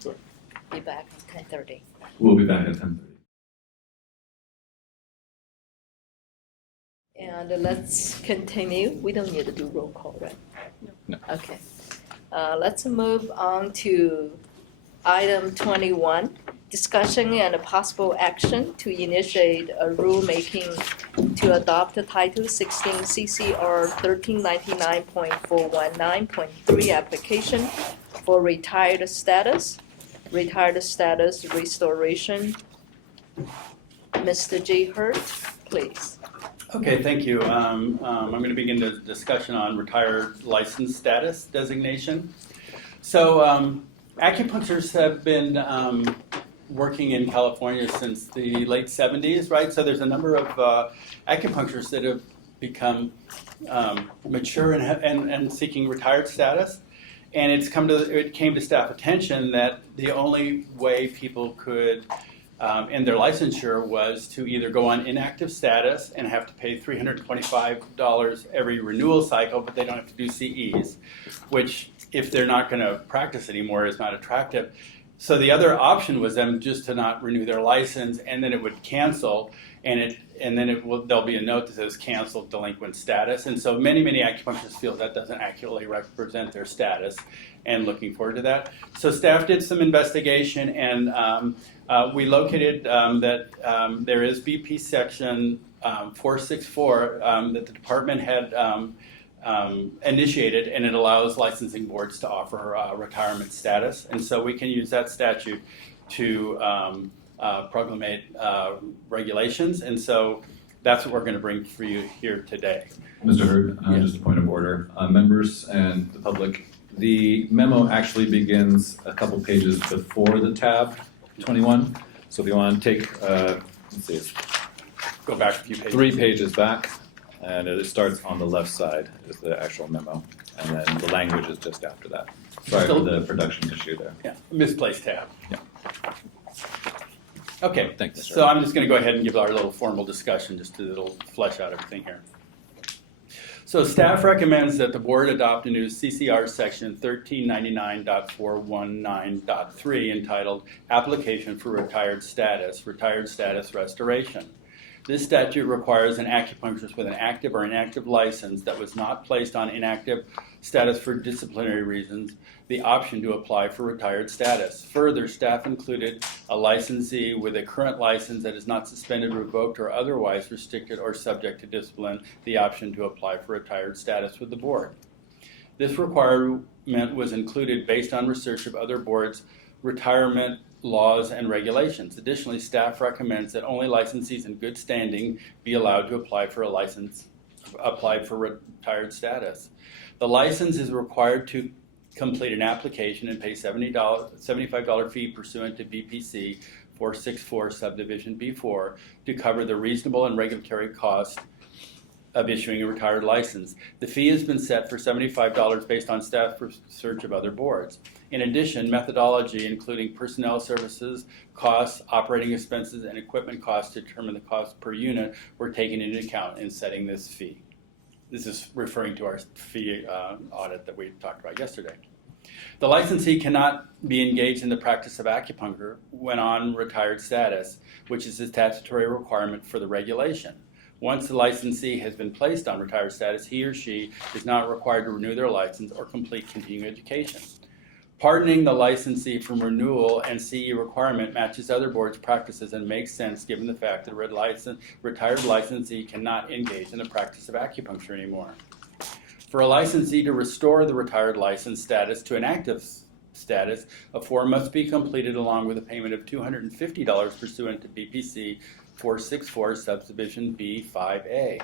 Sure. Be back at 10:30. We'll be back at 10:30. And let's continue. We don't need to do roll call, right? No. Okay. Let's move on to item 21. Discussion and a possible action to initiate a rulemaking to adopt the Title 16 CCR 1399.419.3 application for retired status restoration. Mr. J. Hurt, please. Okay, thank you. I'm going to begin the discussion on retired license status designation. So acupuncturists have been working in California since the late 70s, right? So there's a number of acupuncturists that have become mature and seeking retired status. And it came to staff attention that the only way people could end their licensure was to either go on inactive status and have to pay $325 every renewal cycle, but they don't have to do CEs, which if they're not going to practice anymore is not attractive. So the other option was them just to not renew their license, and then it would cancel, and then there'll be a note that says canceled delinquent status. And so many acupuncturists feel that doesn't accurately represent their status, and looking forward to that. So staff did some investigation, and we located that there is BP section 464 that the department had initiated, and it allows licensing boards to offer retirement status. And so we can use that statute to proclamate regulations. And so that's what we're going to bring for you here today. Mr. Hurd, just a point of order. Members and the public, the memo actually begins a couple pages before the tab 21. So if you want to take, let's see, Go back a few pages. 3 pages back, and it starts on the left side is the actual memo, and then the language is just after that. Sorry for the production issue there. Yeah, misplaced tab. Yeah. Okay, Thank you, sir. so I'm just going to go ahead and give our little formal discussion just to flesh out everything here. So staff recommends that the board adopt a new CCR section 1399.419.3 entitled Application for Retired Status Restoration. This statute requires an acupuncturist with an active or inactive license that was not placed on inactive status for disciplinary reasons the option to apply for retired status. Further, staff included a licensee with a current license that is not suspended, revoked, or otherwise restricted or subject to discipline the option to apply for retired status with the board. This requirement was included based on research of other boards' retirement laws and regulations. Additionally, staff recommends that only licensees in good standing be allowed to apply for retired status. The license is required to complete an application and pay $75 fee pursuant to BPC 464 subdivision B4 to cover the reasonable and regulatory cost of issuing a retired license. The fee has been set for $75 based on staff research of other boards. In addition, methodology, including personnel services, costs, operating expenses, and equipment costs to determine the cost per unit, were taken into account in setting this fee. This is referring to our fee audit that we talked about yesterday. The licensee cannot be engaged in the practice of acupuncture when on retired status, which is a statutory requirement for the regulation. Once the licensee has been placed on retired status, he or she is not required to renew their license or complete continuing education. Pardoning the licensee from renewal and CE requirement matches other boards' practices and makes sense given the fact that a retired licensee cannot engage in the practice of acupuncture anymore. For a licensee to restore the retired license status to an active status, a form must be completed along with a payment of $250 pursuant to BPC 464 subdivision B5A.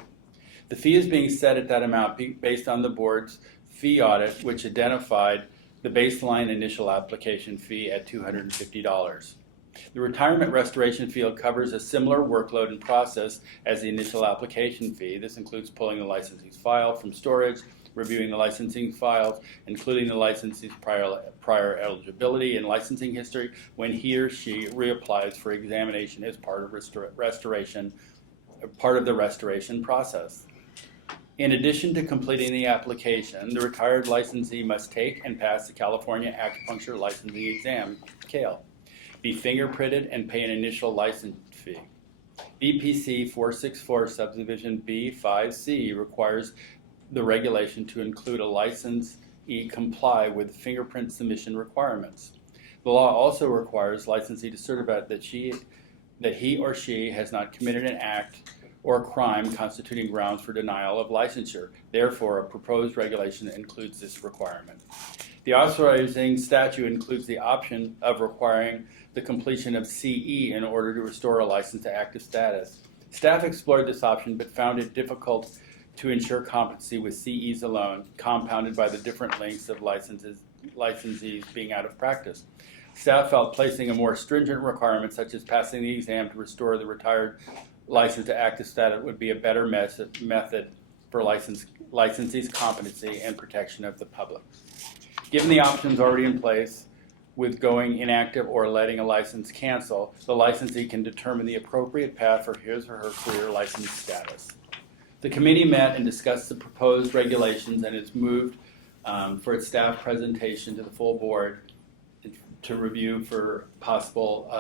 The fee is being set at that amount based on the board's fee audit, which identified the baseline initial application fee at $250. The retirement restoration field covers a similar workload and process as the initial application fee. This includes pulling the licensee's file from storage, reviewing the licensing files, including the licensee's prior eligibility and licensing history when he or she reapplies for examination as part of the restoration process. In addition to completing the application, the retired licensee must take and pass the California Acupuncture Licensing Exam, CALE, be fingerprinted, and pay an initial license fee. BPC 464 subdivision B5C requires the regulation to include a licensee comply with fingerprint submission requirements. The law also requires licensee to certify that he or she has not committed an act or crime constituting grounds for denial of licensure. Therefore, a proposed regulation includes this requirement. The authorizing statute includes the option of requiring the completion of CE in order to restore a license to active status. Staff explored this option but found it difficult to ensure competency with CEs alone, compounded by the different lengths of licensees being out of practice. Staff felt placing a more stringent requirement, such as passing the exam to restore the retired license to active status, would be a better method for licensee's competency and protection of the public. Given the options already in place, with going inactive or letting a license cancel, the licensee can determine the appropriate path for his or her career license status. The committee met and discussed the proposed regulations and has moved for its staff presentation to the full board to review for possible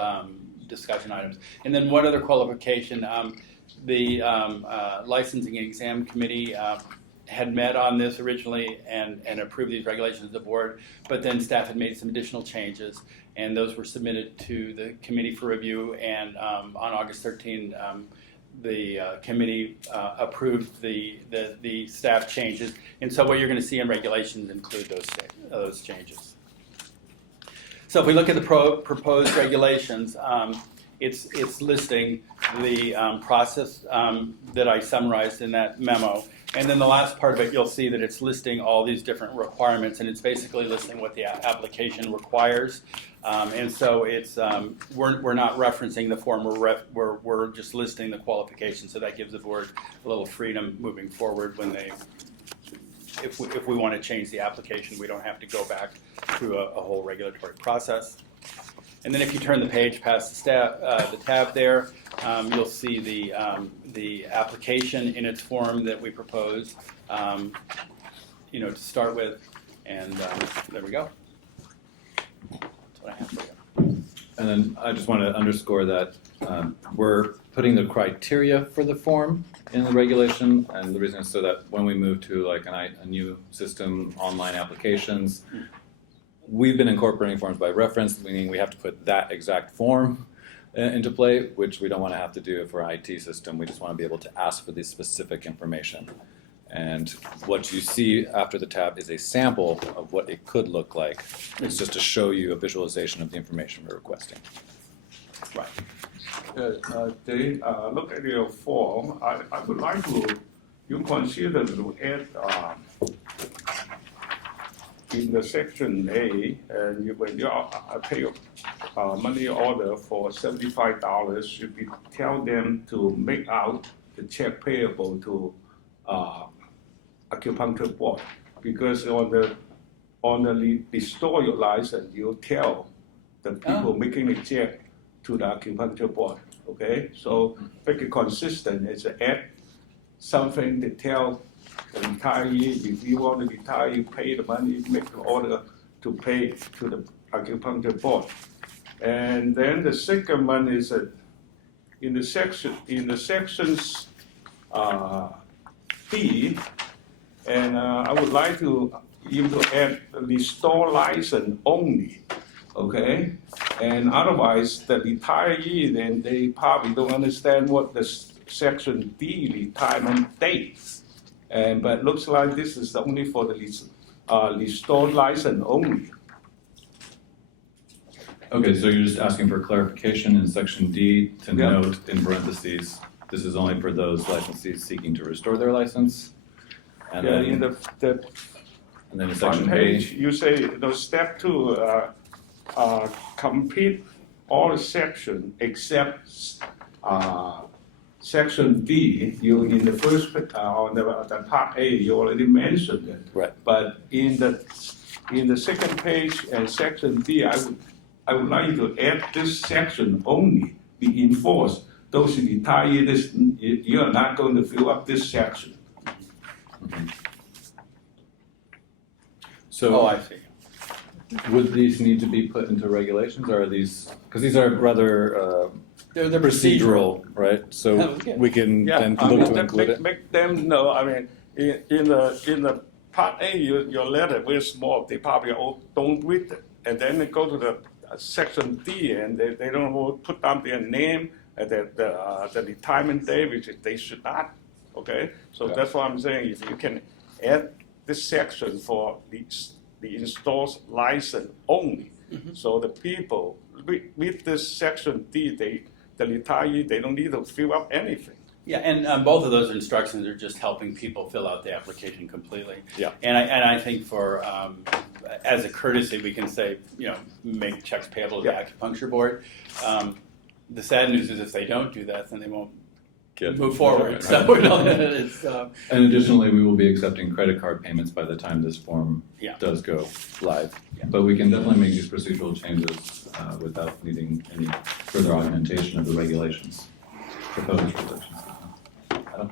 discussion items. And then one other qualification, the licensing and exam committee had met on this originally and approved these regulations of the board, but then staff had made some additional changes, and those were submitted to the committee for review, and on August 13, the committee approved the staff changes, and so what you're going to see in regulations include those changes. So if we look at the proposed regulations, it's listing the process that I summarized in that memo. And then the last part of it, you'll see that it's listing all these different requirements, and it's basically listing what the application requires. And so it's we're not referencing the form, we're just listing the qualifications, so that gives the board a little freedom moving forward when if we want to change the application, we don't have to go back through a whole regulatory process. And then if you turn the page past the tab there, you'll see the application in its form that we proposed. to start with, and there we go. That's what I have for you. And then I just want to underscore that we're putting the criteria for the form in the regulation, and the reason is so that when we move to like a new system, online applications, we've been incorporating forms by reference, meaning we have to put that exact form into play, which we don't want to have to do for an IT system. We just want to be able to ask for the specific information. And what you see after the tab is a sample of what it could look like. It's just to show you a visualization of the information we're requesting. Right. They look at your form. I would like you consider to add in the section A, and when you pay money order for $75, you be tell them to make out the check payable to Acupuncture Board, because on the restore your license, you tell the people making the check to the Acupuncture Board. Okay, so make it consistent. It's add something to tell the retiree, if you want to retire, you pay the money, make the order to pay to the Acupuncture Board. And then the second one is in the sections D, and I would like you to add restore license only, okay? And otherwise, the retiree, then they probably don't understand what the section D retirement date. But looks like this is only for the restore license only. Okay, so you're just asking for clarification in section D to note in parentheses, this is only for those licensees seeking to restore their license. And then In the and then in front section page, A, you say step 2, complete all the section except section D. You in the first on the part A, you already mentioned it. Right. But in the second page and section D, I would like you to add this section only be enforced. Those who retire, you are not going to fill up this section. so I see. would these need to be put into regulations, or are these, because these are rather They're procedural, right? So Yeah. we can then I look mean, to include it. make them know. I mean, in the part A, your letter very small. They probably all don't read it, and then they go to the section D, and they don't put down their name and the retirement day, which they should not. Okay, so Yeah. that's what I'm saying. If you can add this section for the installed license only, so the people with this section D, the retiree, they don't need to fill up anything. Yeah, and both of those instructions are just helping people fill out the application completely. Yeah. And I think for as a courtesy, we can say, make checks payable to the Acupuncture Board. The sad news is if they don't do that, then they won't move forward. Right. So it's And additionally, we will be accepting credit card payments by the time this form Yeah. does go live. Yeah. But we can definitely make these procedural changes without needing any further augmentation of the regulations, proposed regulations. Adam?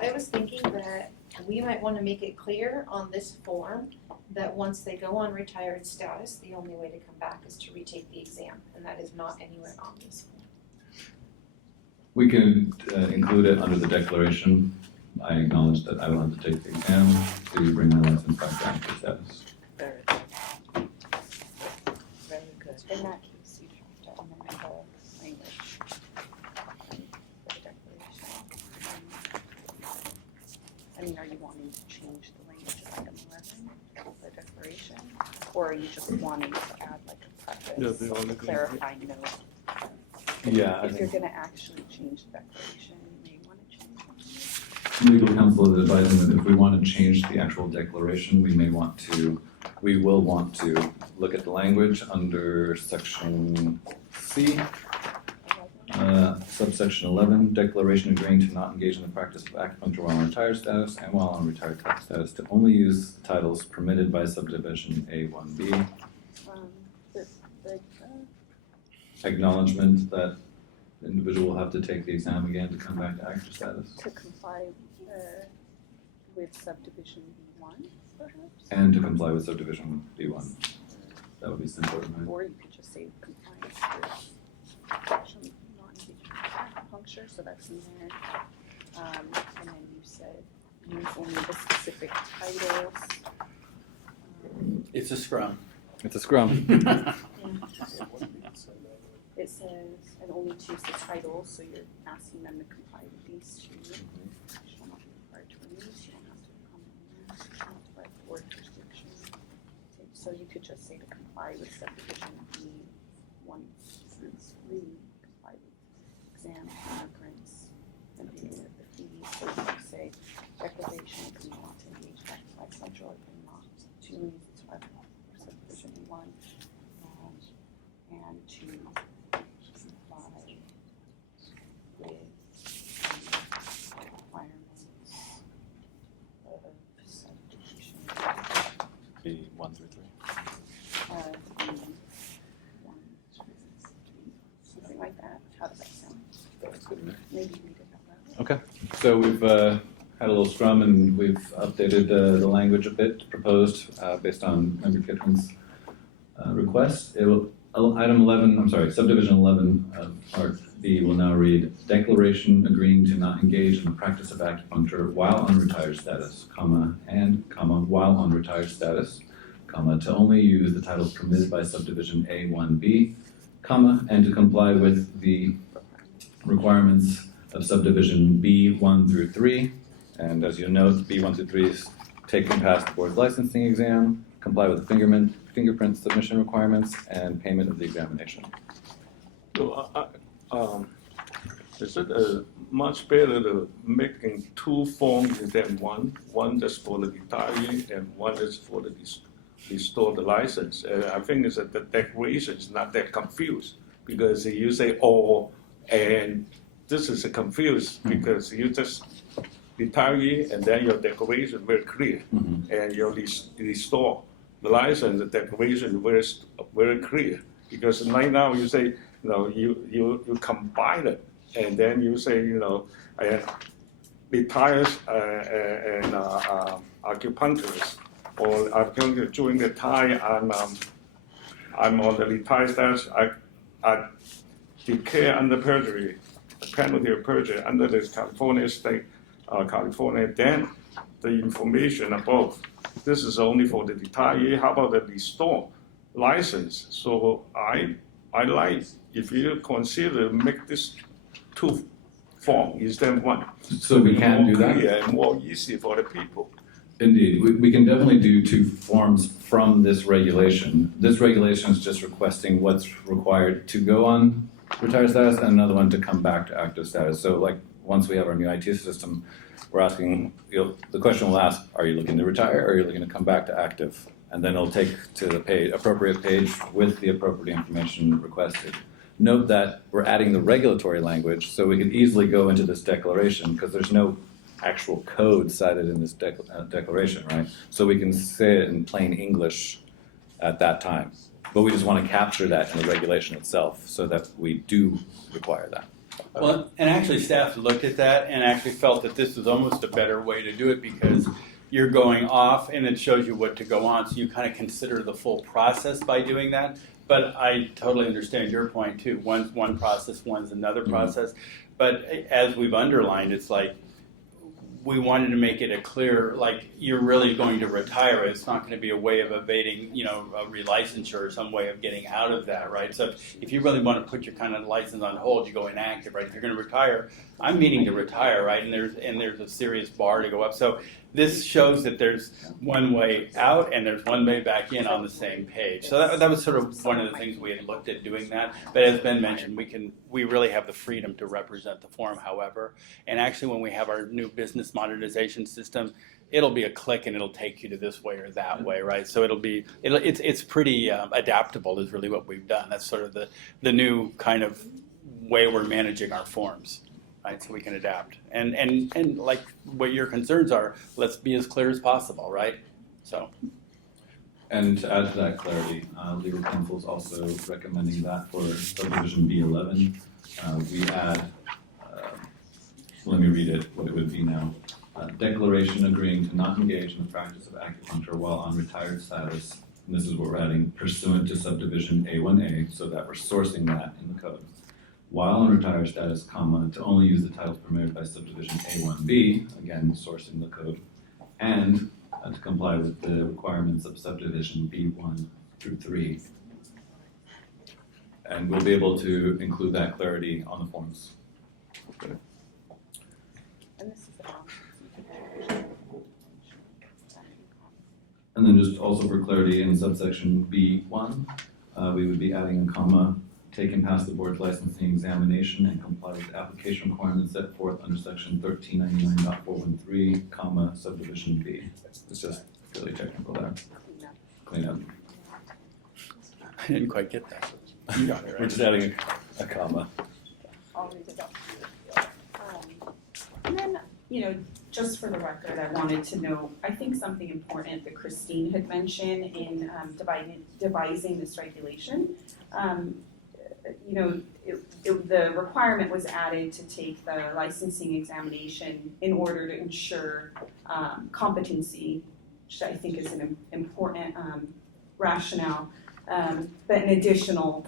I was thinking that we might want to make it clear on this form that once they go on retired status, the only way to come back is to retake the exam, and that is not anywhere on this form. We can include it under the declaration. I acknowledge that I will have to take the exam to bring my license back down to status. Very good. Very good. In that case, you'd have to amend the language for the declaration. I mean, are you wanting to change the language of item 11 of the declaration? Or are you just wanting to add like a preface, a clarifying note? Yeah, I If you're think gonna actually change the declaration, you may wanna change the language. legal counsel is advising that if we want to change the actual declaration, we will want to look at the language under section C. Subsection 11, declaration agreeing to not engage in the practice of acupuncture while on retired status and while on retired tax status, to only use titles permitted by subdivision A1B. The Acknowledgement that the individual will have to take the exam again to come back to active status. to comply, with subdivision B1, perhaps? And to comply with subdivision B1. That would be simpler, right? Or you could just say compliance with actually non-engagement acupuncture, so that's in there. And then you said use only the specific titles. It's a scrum. It's a scrum. It says, and only choose the titles, so you're asking them to comply with these two. Shall not be required to release, you don't have to come in there, but or jurisdiction. So you could just say to comply with subdivision B1 through 3, comply with exam, fingerprints, and payment of the fees. So you could say declaration of not to engage in sexual and not to subdivision 1, and to comply with the requirements of subdivision B1 through 3. Something like that. How does that sound? That's good to me. Maybe read it out loud. Okay, so we've had a little scrum and we've updated the language a bit proposed based on Member Kitron's request. It will, subdivision 11 of Part B will now read, declaration agreeing to not engage in the practice of acupuncture while on retired status, while on retired status, to only use the titles permitted by subdivision A1B, and to comply with the requirements of subdivision B1 through 3. And as you note, B1 through 3 is take and pass the board's licensing exam, comply with the fingerprint submission requirements, and payment of the examination. So, is it much better to making 2 forms than one? One just for the retiree and one is for the restore the license. I think is that the declaration is not that confused because you say all, and this is confused because you just retiree and then your declaration very clear, and your restore the license, the declaration very clear. Because right now you say, you combine it, and then you say, retires and acupuncturist, or acupuncture during the time I'm on the retired status, I declare under perjury, the penalty of perjury under the California state, California, then the information above. This is only for the retiree. How about the restore license? So I like if you consider make this 2 form instead of 1. So we can do that? More clear and more easy for the people. Indeed, we can definitely do 2 forms from this regulation. This regulation is just requesting what's required to go on retired status and another one to come back to active status. So like once we have our new IT system, we're asking, the question will ask, are you looking to retire or are you looking to come back to active? And then it'll take to the appropriate page with the appropriate information requested. Note that we're adding the regulatory language so we can easily go into this declaration because there's no actual code cited in this declaration, right? So we can say it in plain English at that time. But we just want to capture that in the regulation itself so that we do require that. Well, and actually staff looked at that and actually felt that this was almost a better way to do it because you're going off and it shows you what to go on. So you kind of consider the full process by doing that. But I totally understand your point too. One's one process, one's another process. But as we've underlined, it's like we wanted to make it a clear, like you're really going to retire. It's not going to be a way of evading, a relicensure or some way of getting out of that, right? So if you really want to put your kind of license on hold, you go inactive, right? If you're going to retire, I'm meaning to retire, right? And there's a serious bar to go up. So this shows that there's one way out and there's one way back in on the same page. So that was sort of one of the things we had looked at doing that. But as Ben mentioned, we really have the freedom to represent the form however. And actually when we have our new business modernization system, it'll be a click and it'll take you to this way or that way, right? So it's pretty adaptable is really what we've done. That's sort of the new kind of way we're managing our forms. Right, so we can adapt, and like what your concerns are, let's be as clear as possible, right? So, and to add to that clarity, legal counsel is also recommending that for subdivision B11, we add. Let me read it. What it would be now. declaration agreeing to not engage in the practice of acupuncture while on retired status. And this is what we're adding, pursuant to subdivision A1A, so that we're sourcing that in the code. While on retired status, comma, to only use the titles permitted by subdivision A1B, again, sourcing the code, and to comply with the requirements of subdivision B1 through 3. And we'll be able to include that clarity on the forms. And this is about. And then just also for clarity, in subsection B1, we would be adding a comma, taken past the board's licensing examination and comply with the application requirements set forth under section 1399.413, comma, subdivision B. It's just really technical there. Clean up. I didn't quite get that. You got it, We're just adding a comma. I'll read it up. And then, just for the record, I wanted to know, I think something important that Christine had mentioned in devising this regulation. The requirement was added to take the licensing examination in order to ensure competency, which I think is an important rationale. But an additional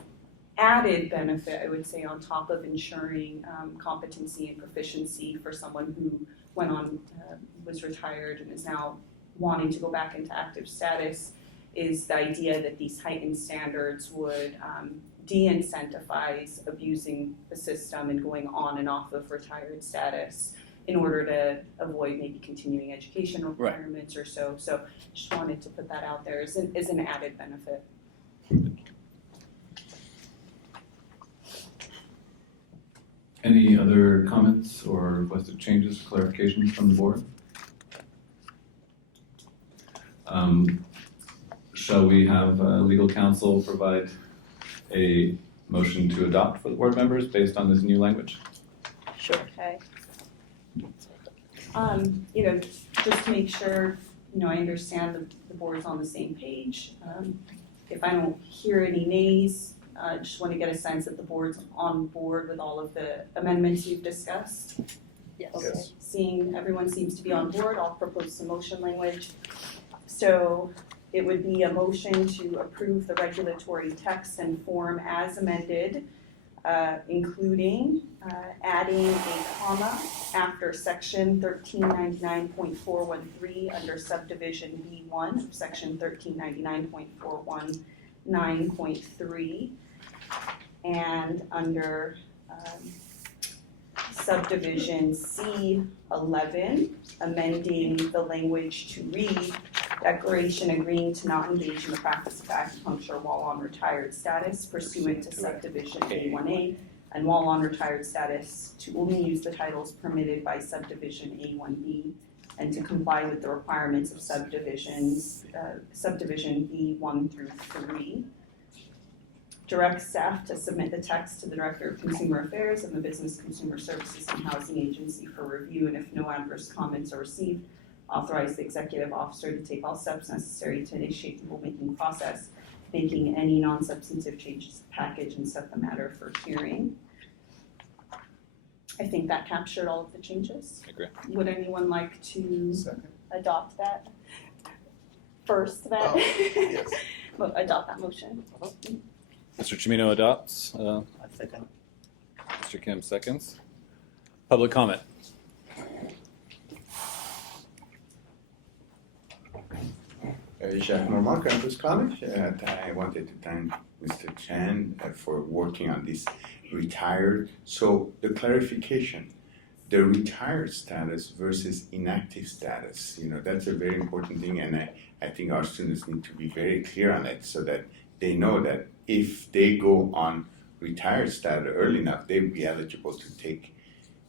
added benefit, I would say, on top of ensuring competency and proficiency for someone who was retired and is now wanting to go back into active status, is the idea that these heightened standards would de-incentivize abusing the system and going on and off of retired status in order to avoid maybe continuing education requirements or so. So just wanted to put that out there as an added benefit. Any other comments or requested changes, clarifications from the board? Shall we have legal counsel provide a motion to adopt for the board members based on this new language? Sure. Okay. Just to make sure, I understand the board's on the same page. If I don't hear any nays, I just want to get a sense that the board's on board with all of the amendments you've discussed. Yes. Okay. Seeing everyone seems to be on board, I'll propose some motion language. So it would be a motion to approve the regulatory text and form as amended, including adding a comma after section 1399.413 under subdivision B1 of section 1399.419.3, and under subdivision C11, amending the language to read, declaration agreeing to not engage in the practice of acupuncture while on retired status pursuant to subdivision A1A, and while on retired status to only use the titles permitted by subdivision A1B, and to comply with the requirements of subdivision B1 through 3. Direct staff to submit the text to the Director of Consumer Affairs and the Business Consumer Services and Housing Agency for review, and if no adverse comments are received, authorize the executive officer to take all steps necessary to initiate the rulemaking process, making any non-substantive changes to the package and set the matter for hearing. I think that captured all of the changes. I agree. Would anyone like to Second. adopt that? First, that? Oh, yes. Adopt that motion. Mr. Chimino adopts. Second. Mr. Kim seconds. Public comment. Jacques Normand, Campus College. I wanted to thank Mr. Chan for working on this retired. So the clarification, the retired status versus inactive status, that's a very important thing, and I think our students need to be very clear on it so that they know that if they go on retired status early enough, they'll be eligible to take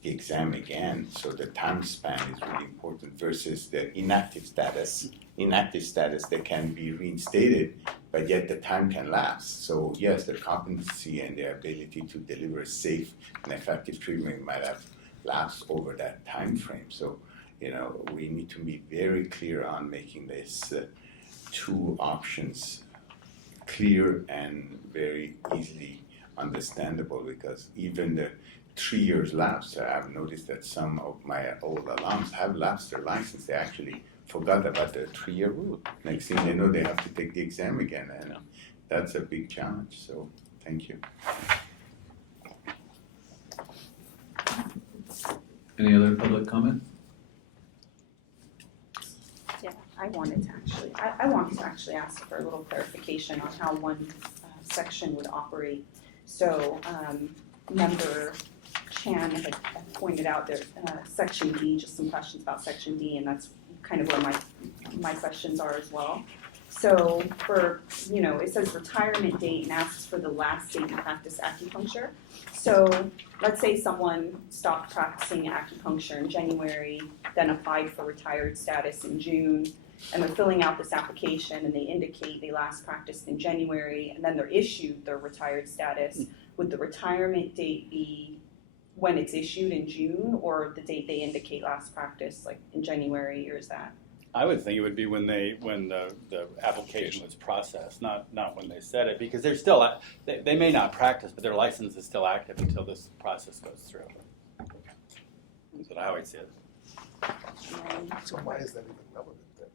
the exam again. So the time span is really important versus the inactive status. Inactive status, they can be reinstated, but yet the time can lapse. So yes, their competency and their ability to deliver safe and effective treatment might have lapsed over that time frame. So, we need to be very clear on making this two options clear and very easily understandable because even the 3 years lapse, I've noticed that some of my old alums have lapsed their license. They actually forgot about the 3-year rule. Next thing they know, they have to take the exam again, and that's a big challenge. So, thank you. Any other public comment? Yeah, I wanted to actually ask for a little clarification on how one section would operate. So, member Chan had pointed out there, section D, just some questions about section D, and that's kind of where my questions are as well. So for, it says retirement date and asks for the last date to practice acupuncture. So let's say someone stopped practicing acupuncture in January, then applied for retired status in June, and they're filling out this application and they indicate they last practiced in January, and then they're issued their retired status. Would the retirement date be when it's issued in June, or the date they indicate last practice, like in January, or is that? I would think it would be when the application was processed, not when they said it, because they're still they may not practice, but their license is still active until this process goes through. That's what I always see it. So why is that even relevant then?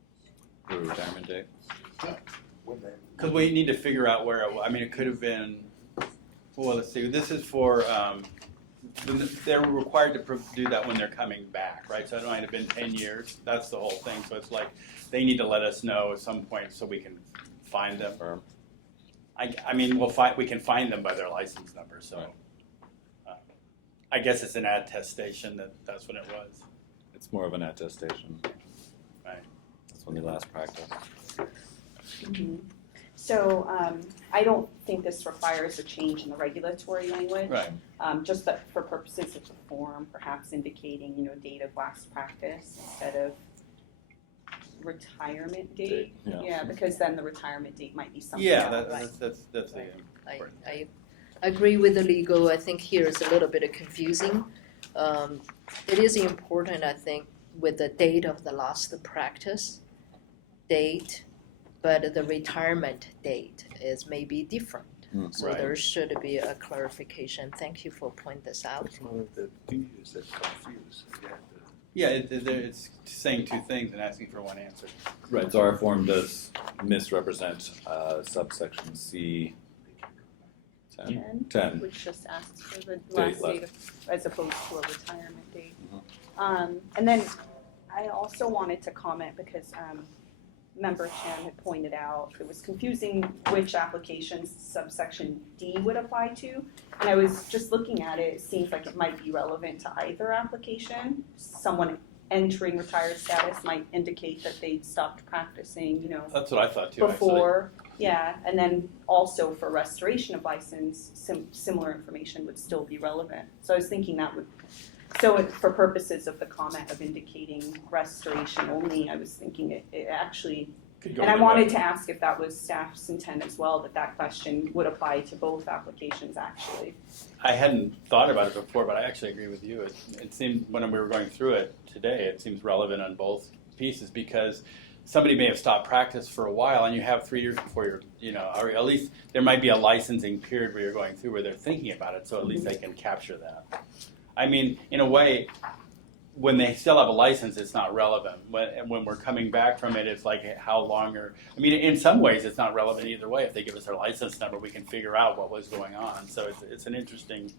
The retirement date? When they, Because we need to figure out where it could have been. Well, let's see. This is for they're required to do that when they're coming back, right? So it might have been 10 years. That's the whole thing. So it's like they need to let us know at some point so we can find them. Or we can find them by their license number. So I guess it's an attestation that's what it was. It's more of an attestation. Right. That's when they last practiced. Mm-hmm. So I don't think this requires a change in the regulatory language. Right. Just that for purposes of the form, perhaps indicating, date of last practice instead of retirement date. Yeah. Because then the retirement date might be something Yeah, else. that's the I agree with the legal. I think here is a little bit confusing. It is important, I think, with the date of the last practice date, but the retirement date is maybe different. So Right. there should be a clarification. Thank you for pointing this out. it's one of the things that confuse. Yeah, it's saying two things and asking for one answer. Right, so our form does misrepresent subsection C 10. Which just asks for the Date last left. date as opposed to a retirement date. Mhm. And then I also wanted to comment because Member Chan had pointed out it was confusing which applications subsection D would apply to. And I was just looking at it, it seems like it might be relevant to either application. Someone entering retired status might indicate that they stopped practicing, That's what I thought too. before. Yeah, and then also for restoration of license, similar information would still be relevant. So I was thinking that would, for purposes of the comment of indicating restoration only, I was thinking it actually, Could go and I either wanted way. to ask if that was staff's intent as well, that question would apply to both applications actually. I hadn't thought about it before, but I actually agree with you. It seemed when we were going through it today, it seems relevant on both pieces because somebody may have stopped practice for a while and you have 3 years before or at least there might be a licensing period where you're going through where they're thinking about it, so at least they can capture that. I mean, in a way, when they still have a license, it's not relevant. When we're coming back from it, it's like how long in some ways, it's not relevant either way. If they give us their license number, we can figure out what was going on. So it's an interesting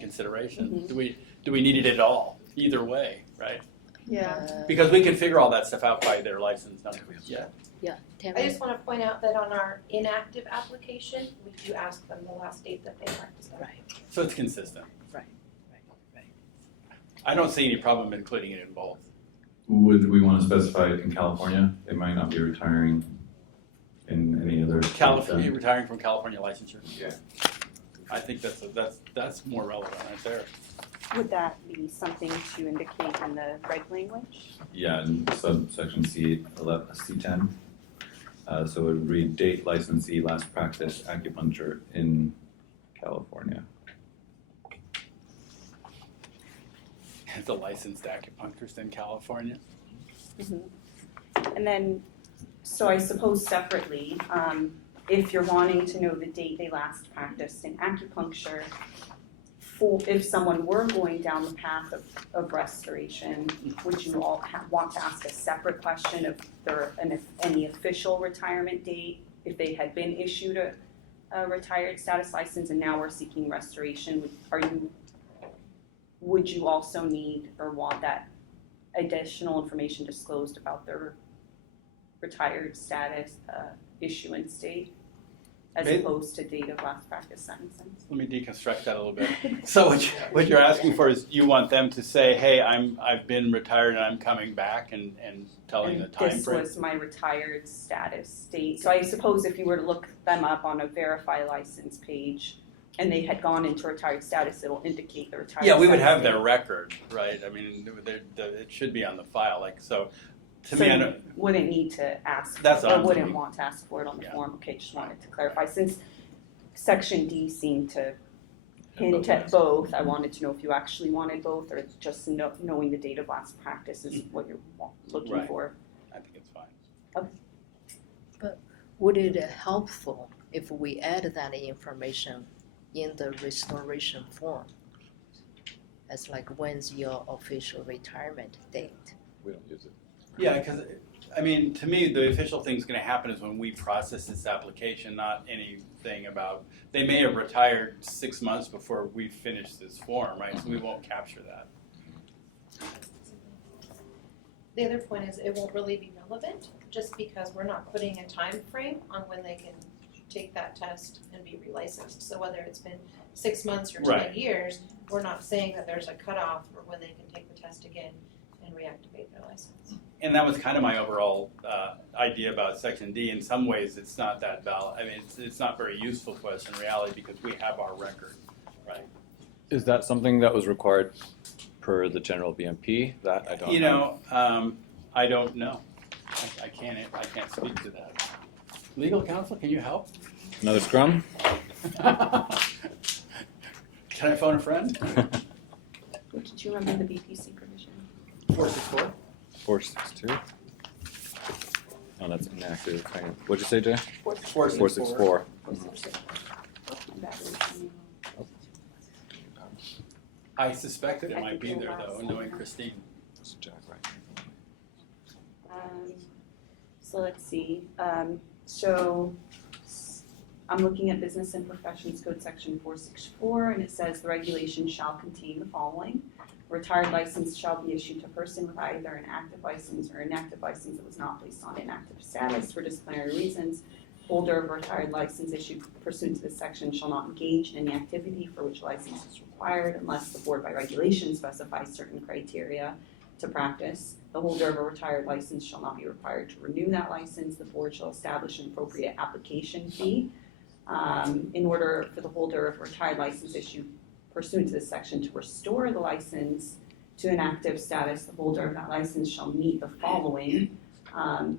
consideration. Mm-hmm. Do we need it at all? Either way, right? Yeah. Because we can figure all that stuff out by their license number. Yeah. Yeah, I Tammy? just want to point out that on our inactive application, we do ask them the last date that they practiced at. Right. So it's consistent. Right. I don't see any problem including it in both. Would we want to specify it in California? They might not be retiring in any other state California, then. retiring from California licensure. Yeah. I think that's more relevant right there. Would that be something to indicate in the reg language? Yeah, in subsection C10. So it would read date licensee last practice acupuncture in California. It's a licensed acupuncturist in California. And then, so I suppose separately, if you're wanting to know the date they last practiced in acupuncture, if someone were going down the path of restoration, would you all want to ask a separate question of any official retirement date, if they had been issued a retired status license and now we're seeking restoration? Would you also need or want that additional information disclosed about their retired status issuance date, as opposed to date of last practice sentencing? Let me deconstruct that a little bit. So what you're asking for is you want them to say, hey, I've been retired and I'm coming back, and telling the time frame? This was my retired status date. So I suppose if you were to look them up on a verify license page and they had gone into retired status, it'll indicate the retired Yeah, we would status have date. their record, right? I mean, it should be on the file. Like, so to So me, I you don't, wouldn't need to ask, That's what or I'm wouldn't thinking. want to ask for it on the Yeah. form. Okay, just wanted to clarify. Since section D seemed to hint at both, I wanted to know if you actually wanted both, or just knowing the date of last practice is what you're looking Right. for. I think it's fine. Would it helpful if we add that information in the restoration form? As like, when's your official retirement date? We don't use it. Yeah, because, I mean, to me, the official thing's going to happen is when we process this application, not anything about, they may have retired 6 months before we finish this form, right? So we won't capture that. The other point is it won't really be relevant, just because we're not putting a time frame on when they can take that test and be relicensed. So whether it's been 6 months or 10 Right. years, we're not saying that there's a cutoff for when they can take the test again and reactivate their license. And that was kind of my overall idea about Section D. In some ways, it's not that valid. I mean, it's not very useful to us in reality because we have our record, right? Is that something that was required per the general BMP? That I don't You know. know, I don't know. I can't speak to that. Legal counsel, can you help? Another scrum? Can I phone a friend? Did you remember the BPC provision? 464. 462? Oh, that's inactive. Hang on. What'd you say, Jay? 464. 464. I suspected it might be there though, knowing Christine. That's Jack, right? So let's see. So I'm looking at Business and Professions Code Section 464, and it says the regulation shall contain the following. Retired license shall be issued to a person with either an active license or inactive license that was not placed on inactive status for disciplinary reasons. Holder of a retired license issued pursuant to this section shall not engage in any activity for which license is required unless the board by regulation specifies certain criteria to practice. The holder of a retired license shall not be required to renew that license. The board shall establish an appropriate application fee in order for the holder of a retired license issued pursuant to this section to restore the license to an active status. The holder of that license shall meet the following: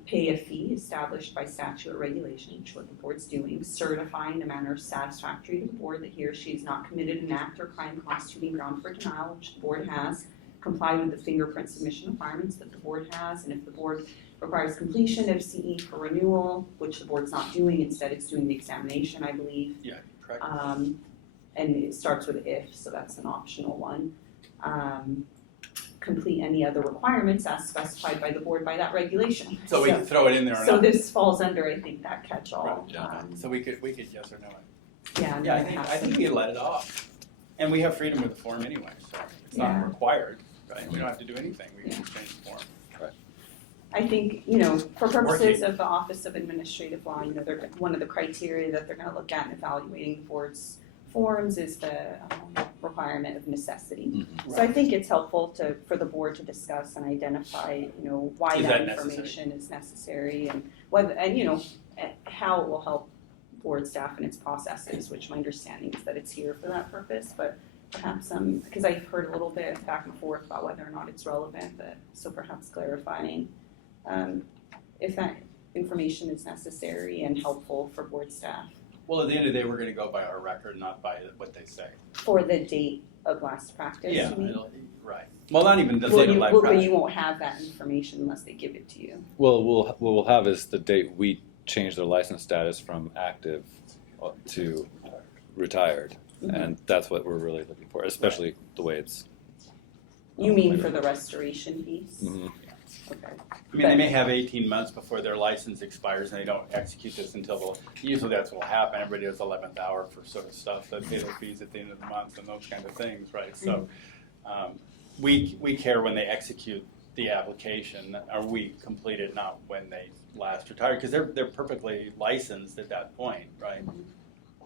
pay a fee established by statute or regulation, which is what the board's doing, certifying in a manner satisfactory to the board that he or she has not committed an act or crime constituting ground for denial, which the board has, comply with the fingerprint submission requirements that the board has, and if the board requires completion of CE for renewal, which the board's not doing, instead it's doing the examination, I believe. Yeah, correct. And it starts with if, so that's an optional one. Complete any other requirements as specified by the board by that regulation. So we can throw it in there or So not. this falls under, I think, that catch-all. Right, yeah. So we could yes or no it. Yeah, Yeah, I think we could let it off. And we have freedom with the form anyway, so it's not Yeah. required, right? We don't have to do anything. We can just change the form. I think, for purposes of the Office of Administrative Law, they're, one of the criteria that they're gonna look at in evaluating the board's forms is the requirement of necessity. So I think it's helpful for the board to discuss and identify, why Is that that information is necessary and whether, and how it will help board staff in its processes, which my understanding is that it's here for that purpose, but perhaps, because I've heard a little bit back and forth about whether or not it's relevant, so perhaps clarifying if that information is necessary and helpful for board staff Well, at the end of the day, we're going to go by our record, not by what they say. for the date of last practice, Yeah, you mean? right. Well, not even the Well, date of life but practice. you won't have that information unless they give it to you. Well, what we'll have is the date we change their license status from active to retired. And that's what we're really looking for, especially the way it's. You mean for the restoration piece? Mhm. Okay. I mean, they may have 18 months before their license expires and they don't execute this until usually that's what will happen. Everybody does 11th hour for sort of stuff, that pay their fees at the end of the month and those kind of things, right? So we care when they execute the application, or we complete it, not when they last retired, because they're perfectly licensed at that point, right?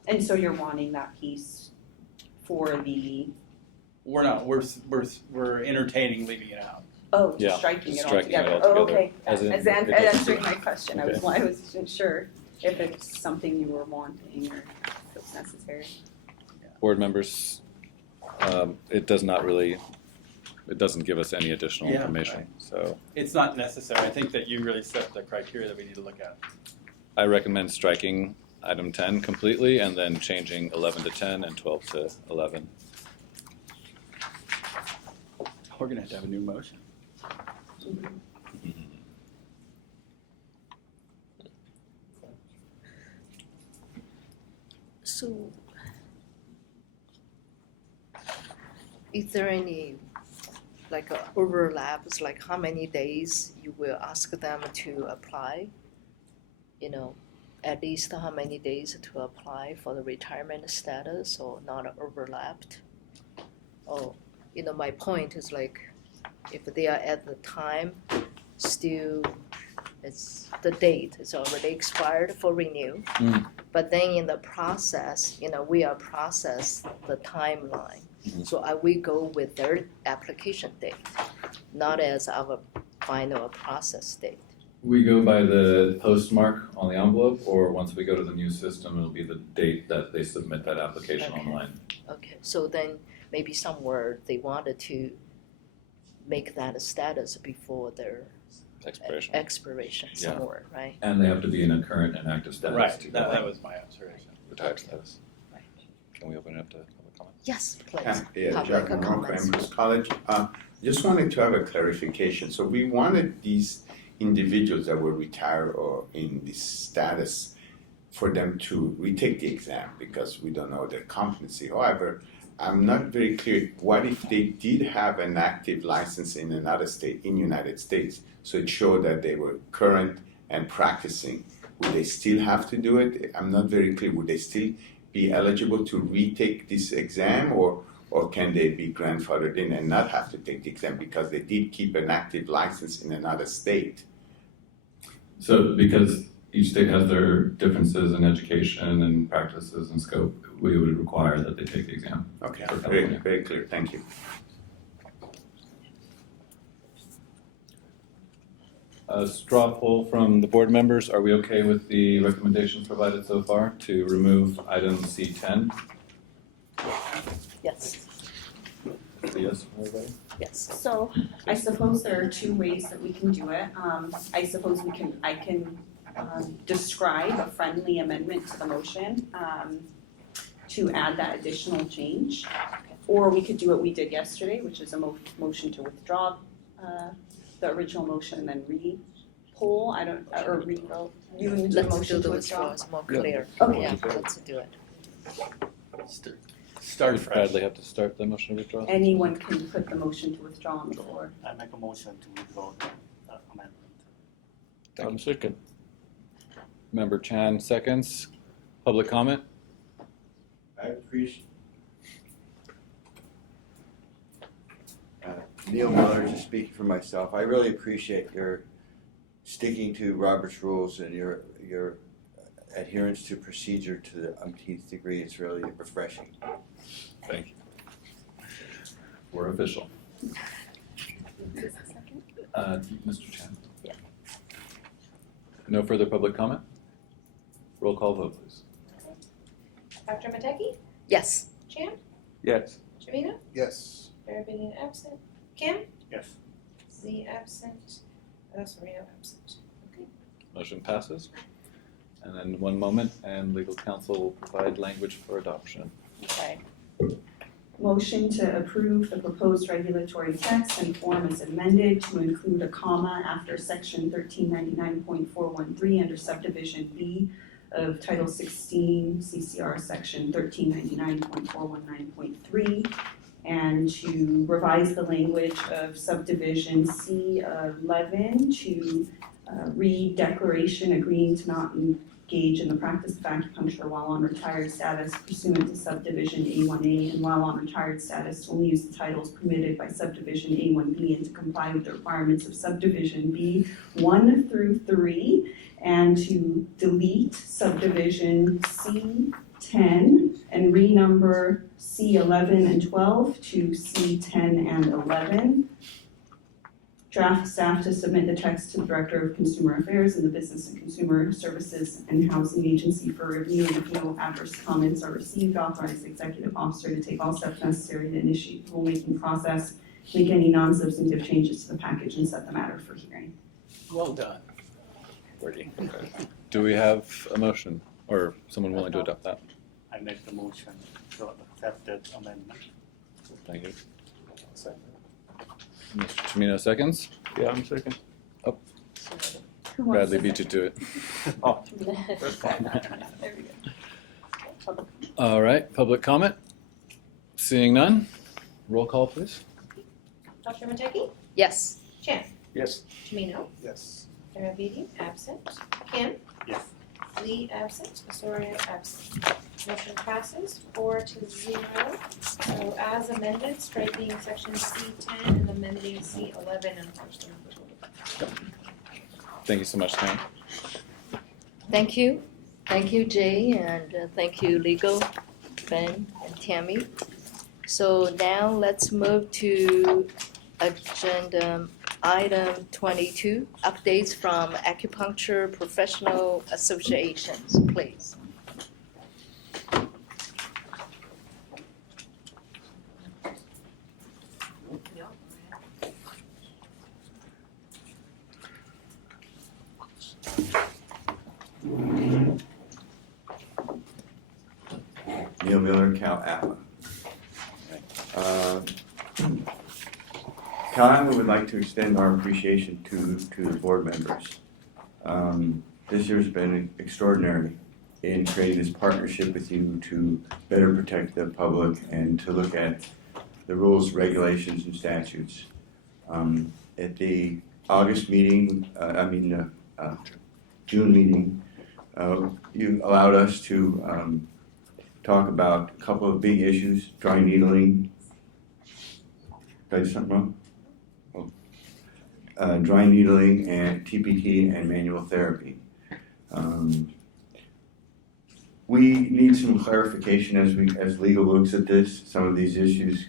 And so you're wanting that piece for the, We're not, we're entertaining leaving it out. oh, Yeah, just striking it all striking it together. all Oh, together. okay. As in, As it doesn't- answering my question, I Okay. wasn't sure if it's something you were wanting or if it's necessary. Board members, it doesn't give us any additional Yeah, information. right. So It's not necessary. I think that you really set the criteria that we need to look at. I recommend striking item 10 completely and then changing 11 to 10 and 12 to 11. We're gonna have to have a new motion. So, is there any overlaps, like how many days you will ask them to apply? At least how many days to apply for the retirement status or not overlapped? Oh, my point is if they are at the time still, it's the date is already expired for renew. But then in the process, we are process the timeline. So we go with their application date, not as our final process date. We go by the postmark on the envelope, or once we go to the new system, it'll be the date that they submit that application Okay. online. Okay, so then maybe somewhere they wanted to make that a status before their expiration Yeah. somewhere, right? And they have to be in a current and active status. Right, to that go. was my observation. Retired status. Right. Can we open it up to public comment? Yes, please. Yeah, Public Jack Monroe, comments. Amherst College. Just wanted to have a clarification. So we wanted these individuals that were retired or in this status for them to retake the exam because we don't know their competency. However, I'm not very clear, what if they did have an active license in another state, in United States, so it showed that they were current and practicing? Would they still have to do it? I'm not very clear. Would they still be eligible to retake this exam, or can they be grandfathered in and not have to take the exam because they did keep an active license in another state? So because each state has their differences in education and practices and scope, we would require that they take the exam. Okay, For very, California. very clear. Thank you. A straw poll from the board members. Are we okay with the recommendations provided so far to remove item C10? Yes, Yes, everybody? yes. So I suppose there are two ways that we can do it. I suppose I can describe a friendly amendment to the motion to add that additional change. Or we could do what we did yesterday, which is a motion to withdraw the original motion and then re-poll, re-vote. You do the Let's do motion the to withdraw? withdrawal, it's more clear. Okay. Yeah, let's do it. Start Does fresh. Bradley have to start the motion to withdraw? Anyone can put the motion to withdraw on the floor. I make a motion to withdraw the amendment. I'm second. Member Chan seconds. Public comment? I appreciate. Neil Miller, just speaking for myself, I really appreciate your sticking to Robert's rules and your adherence to procedure to the umpteenth degree. It's really refreshing. Thank you. We're official. Mr. Chan? Yeah. No further public comment? Roll call vote, please. Dr. Mateki? Yes, Chan? Yes. Shavina? Yes. Barabinian absent. Kim? Yes. Z absent. Sereno absent. Motion passes. And then 1 moment, and legal counsel will provide language for adoption. Okay. Motion to approve the proposed regulatory text and form as amended to include a comma after section 1399.413 under subdivision B of Title 16 CCR section 1399.419.3 and to revise the language of subdivision C11 to read declaration agreeing to not engage in the practice of acupuncture while on retired status pursuant to subdivision A1A and while on retired status to only use the titles permitted by subdivision A1B and to comply with the requirements of subdivision B 1 through 3 and to delete subdivision C10 and renumber C11 and 12 to C10 and 11. Draft staff to submit the text to the Director of Consumer Affairs and the Business and Consumer Services and Housing Agency for review, and if no adverse comments are received, authorize the Executive Officer to take all steps necessary to initiate the rulemaking process, make any non-substantive changes to the package, and set the matter for hearing. Well done. Do we have a motion or someone willing to adopt that? I make the motion to accept that amendment. Thank you. Mr. Chimino seconds. Yeah, I'm second. Bradley beat you to it. Oh, That's fine. There we go. All right, public comment. Seeing none, roll call please. Dr. Mateki? Yes. Chan? Yes. Chimino? Yes. Terabidi? Absent. Kim? Yes. Lee absent, Osorio absent. Motion passes 4-0. So as amended, striking section C10 and amending C11 and first and Thank you so much, Tam. Thank you. Thank you, Jay, and thank you, legal, Ben and Tammy. So now let's move to agenda item 22, updates from acupuncture professional associations, please. Neil Miller, Cal Atma. Cal Atma would like to extend our appreciation to the board members. This year's been extraordinary in creating this partnership with you to better protect the public and to look at the rules, regulations, and statutes. At the August meeting, June meeting, you allowed us to talk about a couple of big issues, dry needling. Did I do something wrong? Oh. Dry needling and TPT and manual therapy. We need some clarification as legal looks at this. Some of these issues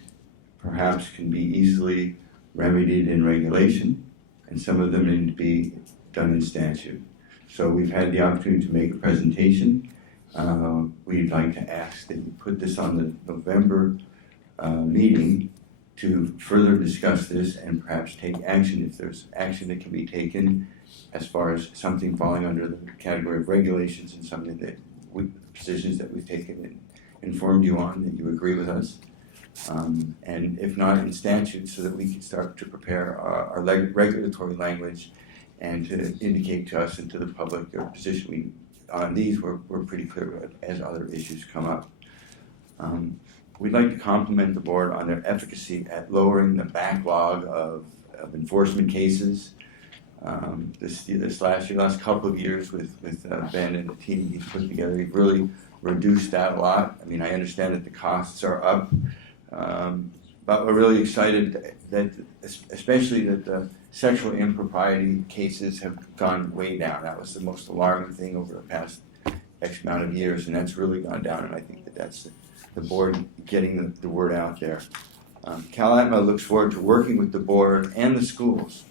perhaps can be easily remedied in regulation, and some of them need to be done in statute. So we've had the opportunity to make a presentation. We'd like to ask that you put this on the November meeting to further discuss this and perhaps take action if there's action that can be taken as far as something falling under the category of regulations and something that positions that we've taken and informed you on that you agree with us. And if not in statute, so that we can start to prepare our regulatory language and to indicate to us and to the public our position on these. We're pretty clear as other issues come up. We'd like to compliment the board on their efficacy at lowering the backlog of enforcement cases. This last couple of years with Ben and the team he's put together, he's really reduced that a lot. I mean, I understand that the costs are up, but we're really excited that, especially that the sexual impropriety cases have gone way down. That was the most alarming thing over the past X amount of years, and that's really gone down, and I think that that's the board getting the word out there. Cal Atma looks forward to working with the board and the schools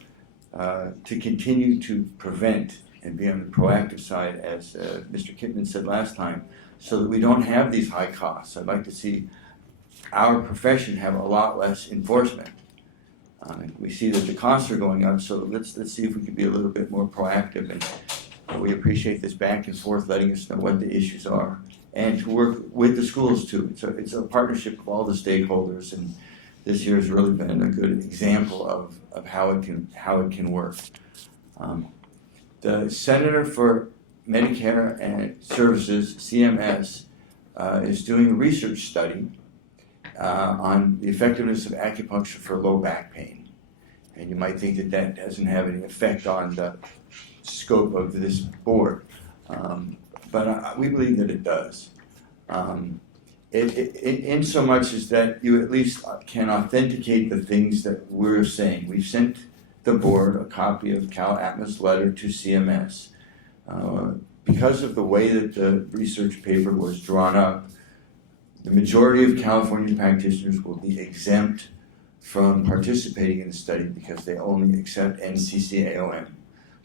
to continue to prevent and be on the proactive side, as Mr. Kittman said last time, so that we don't have these high costs. I'd like to see our profession have a lot less enforcement. We see that the costs are going up, so let's see if we can be a little bit more proactive. And we appreciate this back and forth, letting us know what the issues are and to work with the schools too. It's a partnership of all the stakeholders, and this year has really been a good example of how it can work. The Senator for Medicare and Services, CMS, is doing a research study on the effectiveness of acupuncture for low back pain. And you might think that that doesn't have any effect on the scope of this board, but we believe that it does. In so much as that you at least can authenticate the things that we're saying. We've sent the board a copy of CalAtma's letter to CMS. Because of the way that the research paper was drawn up, the majority of California practitioners will be exempt from participating in the study because they only accept NCCAOM.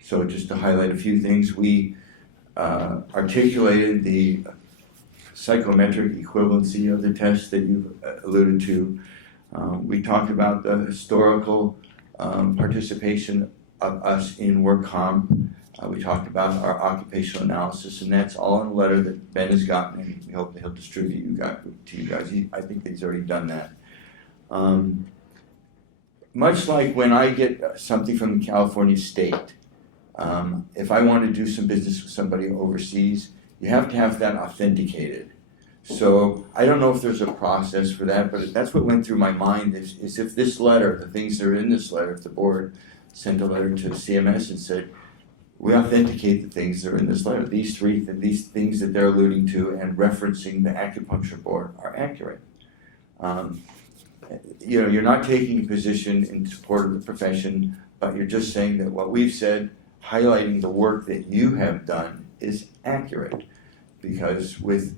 So just to highlight a few things, we articulated the psychometric equivalency of the test that you've alluded to. We talked about the historical participation of us in work comp. We talked about our occupational analysis, and that's all in a letter that Ben has gotten, and we hope that he'll distribute to you guys. I think he's already done that. Much like when I get something from the California state, if I want to do some business with somebody overseas, you have to have that authenticated. So I don't know if there's a process for that, but that's what went through my mind is if this letter, the things that are in this letter, if the board sent a letter to CMS and said, we authenticate the things that are in this letter. These things that they're alluding to and referencing the acupuncture board are accurate. You're not taking a position in support of the profession, but you're just saying that what we've said, highlighting the work that you have done, is accurate. Because with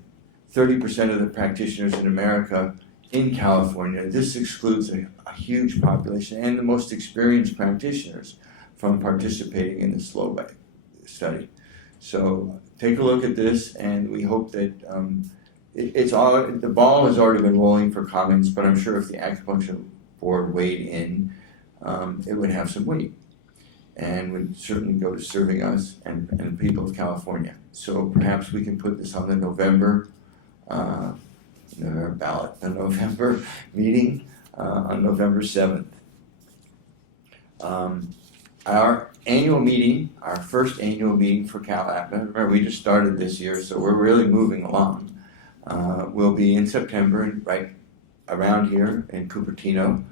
30% of the practitioners in America in California, this excludes a huge population and the most experienced practitioners from participating in this low back study. So take a look at this, and we hope that the ball has already been rolling for comments, but I'm sure if the acupuncture board weighed in, it would have some weight and would certainly go to serving us and the people of California. So perhaps we can put this on the November ballot, the November meeting on November 7th. Our annual meeting, our first annual meeting for CalAtma, remember we just started this year, so we're really moving along, will be in September, right around here in Cupertino.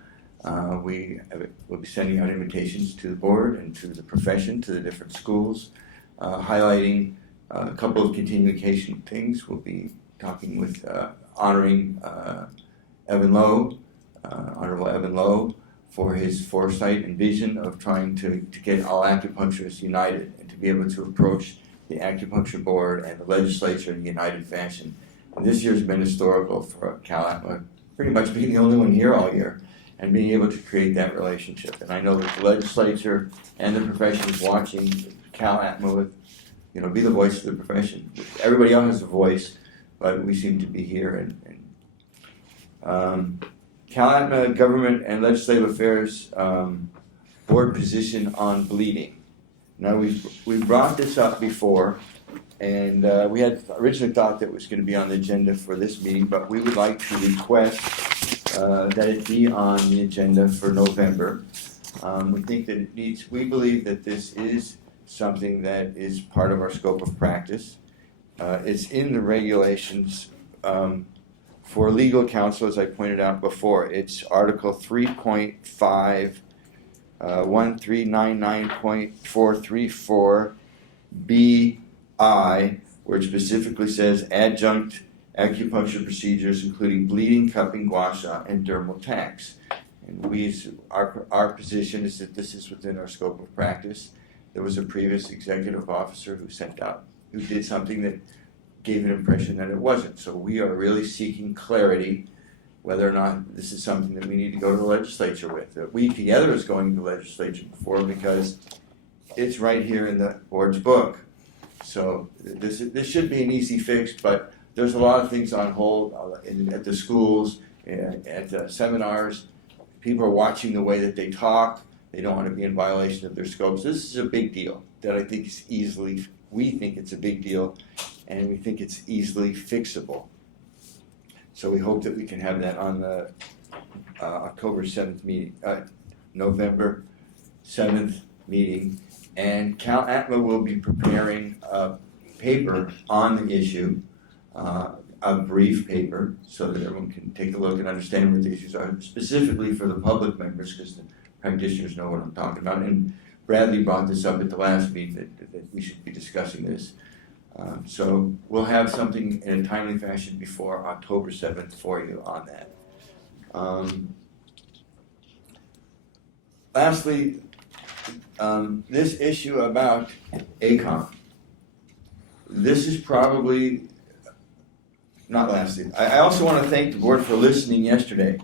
We will be sending out invitations to the board and to the profession, to the different schools, highlighting a couple of continuation things. We'll be talking with, honoring Evan Lowe, Honorable Evan Lowe, for his foresight and vision of trying to get all acupuncturists united and to be able to approach the acupuncture board and the legislature in a united fashion. And this year's been historical for CalAtma, pretty much being the only one here all year and being able to create that relationship. And I know that the legislature and the profession is watching CalAtma with, be the voice of the profession. Everybody else has a voice, but we seem to be here. CalAtma Government and Legislative Affairs board position on bleeding. Now we've brought this up before, and we had originally thought that it was going to be on the agenda for this meeting, but we would like to request that it be on the agenda for November. We think that we believe that this is something that is part of our scope of practice. It's in the regulations for legal counsel, as I pointed out before. It's Article 3.5, 1399.434 BI, where it specifically says adjunct acupuncture procedures, including bleeding, cupping, gua sha, and dermal tacks. And our position is that this is within our scope of practice. There was a previous executive officer who did something that gave an impression that it wasn't. So we are really seeking clarity whether or not this is something that we need to go to the legislature with. We together is going to the legislature before because it's right here in the board's book. So this should be an easy fix, but there's a lot of things on hold at the schools, at the seminars. People are watching the way that they talk. They don't want to be in violation of their scopes. This is a big deal that I think is easily we think it's a big deal, and we think it's easily fixable. So we hope that we can have that on the October 7th meeting, November 7th meeting. And Cal ATMA will be preparing a paper on the issue, a brief paper, so that everyone can take a look and understand what the issues are, specifically for the public members, because the practitioners know what I'm talking about. And Bradley brought this up at the last meeting, that we should be discussing this. So we'll have something in a timely fashion before October 7th for you on that. Lastly, this issue about ACOM. This is probably, not lastly, I also want to thank the board for listening yesterday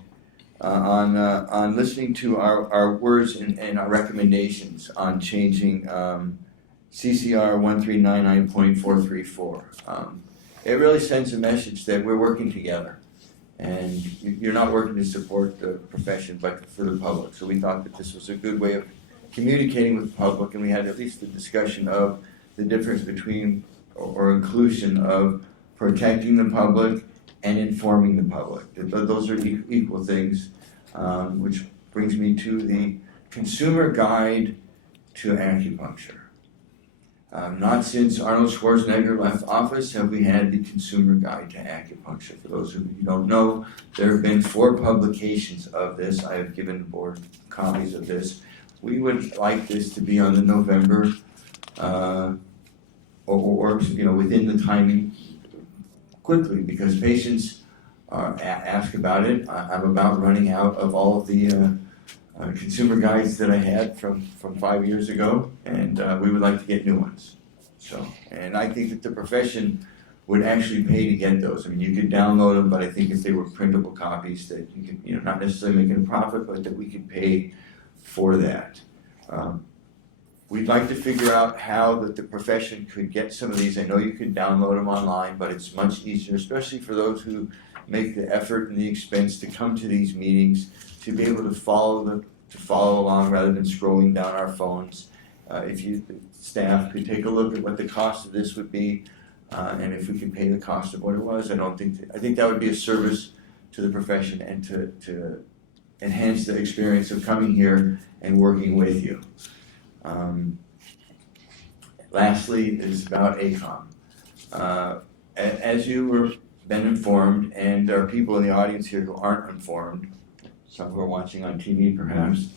on listening to our words and our recommendations on changing CCR 1399.434. It really sends a message that we're working together, and you're not working to support the profession but for the public. So we thought that this was a good way of communicating with the public, and we had at least the discussion of the difference between or inclusion of protecting the public and informing the public. Those are equal things, which brings me to the Consumer Guide to Acupuncture. Not since Arnold Schwarzenegger left office have we had the Consumer Guide to Acupuncture. For those of you who don't know, there have been 4 publications of this. I have given the board copies of this. We would like this to be on the November, or within the timing quickly, because patients ask about it. I'm about running out of all of the consumer guides that I had from 5 years ago, and we would like to get new ones. So, and I think that the profession would actually pay to get those. I mean, you could download them, but I think if they were printable copies, that you could, not necessarily making a profit, but that we could pay for that. We'd like to figure out how that the profession could get some of these. I know you can download them online, but it's much easier, especially for those who make the effort and the expense to come to these meetings, to be able to follow along rather than scrolling down our phones. If you, the staff, could take a look at what the cost of this would be, and if we could pay the cost of what it was, I think that would be a service to the profession and to enhance the experience of coming here and working with you. Lastly is about ACOM. As you were been informed, and there are people in the audience here who aren't informed, some who are watching on TV perhaps,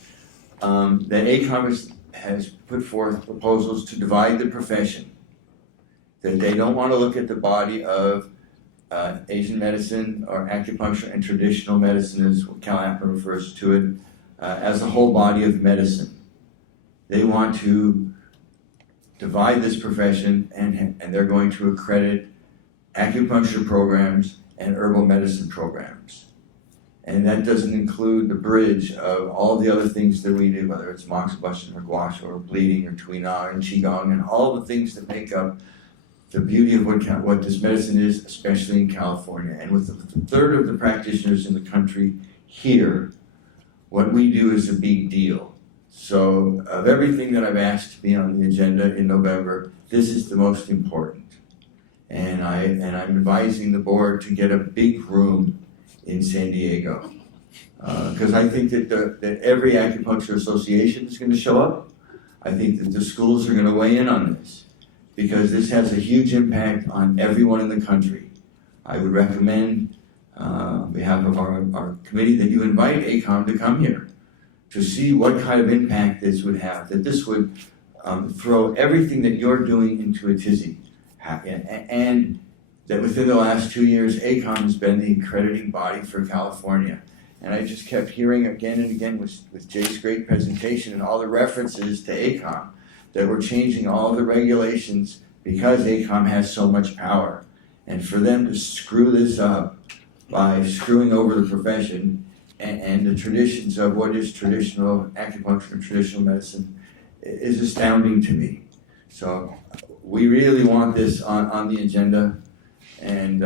that ACOM has put forth proposals to divide the profession. That they don't want to look at the body of Asian medicine or acupuncture and traditional medicine, as Cal APMA refers to it, as a whole body of medicine. They want to divide this profession, and they're going to accredit acupuncture programs and herbal medicine programs. And that doesn't include the bridge of all the other things that we do, whether it's moxibustion or gua sha or bleeding or tuina and qigong and all the things that make up the beauty of what this medicine is, especially in California. And with a third of the practitioners in the country here, what we do is a big deal. So of everything that I've asked to be on the agenda in November, this is the most important. And I'm advising the board to get a big room in San Diego. Because I think that every acupuncture association is going to show up. I think that the schools are going to weigh in on this, because this has a huge impact on everyone in the country. I would recommend, on behalf of our committee, that you invite ACOM to come here to see what kind of impact this would have, that this would throw everything that you're doing into a tizzy. And that within the last 2 years, ACOM has been the accrediting body for California. And I just kept hearing again and again with Jay's great presentation and all the references to ACOM, that we're changing all the regulations because ACOM has so much power. And for them to screw this up by screwing over the profession and the traditions of what is traditional acupuncture and traditional medicine is astounding to me. So we really want this on the agenda, and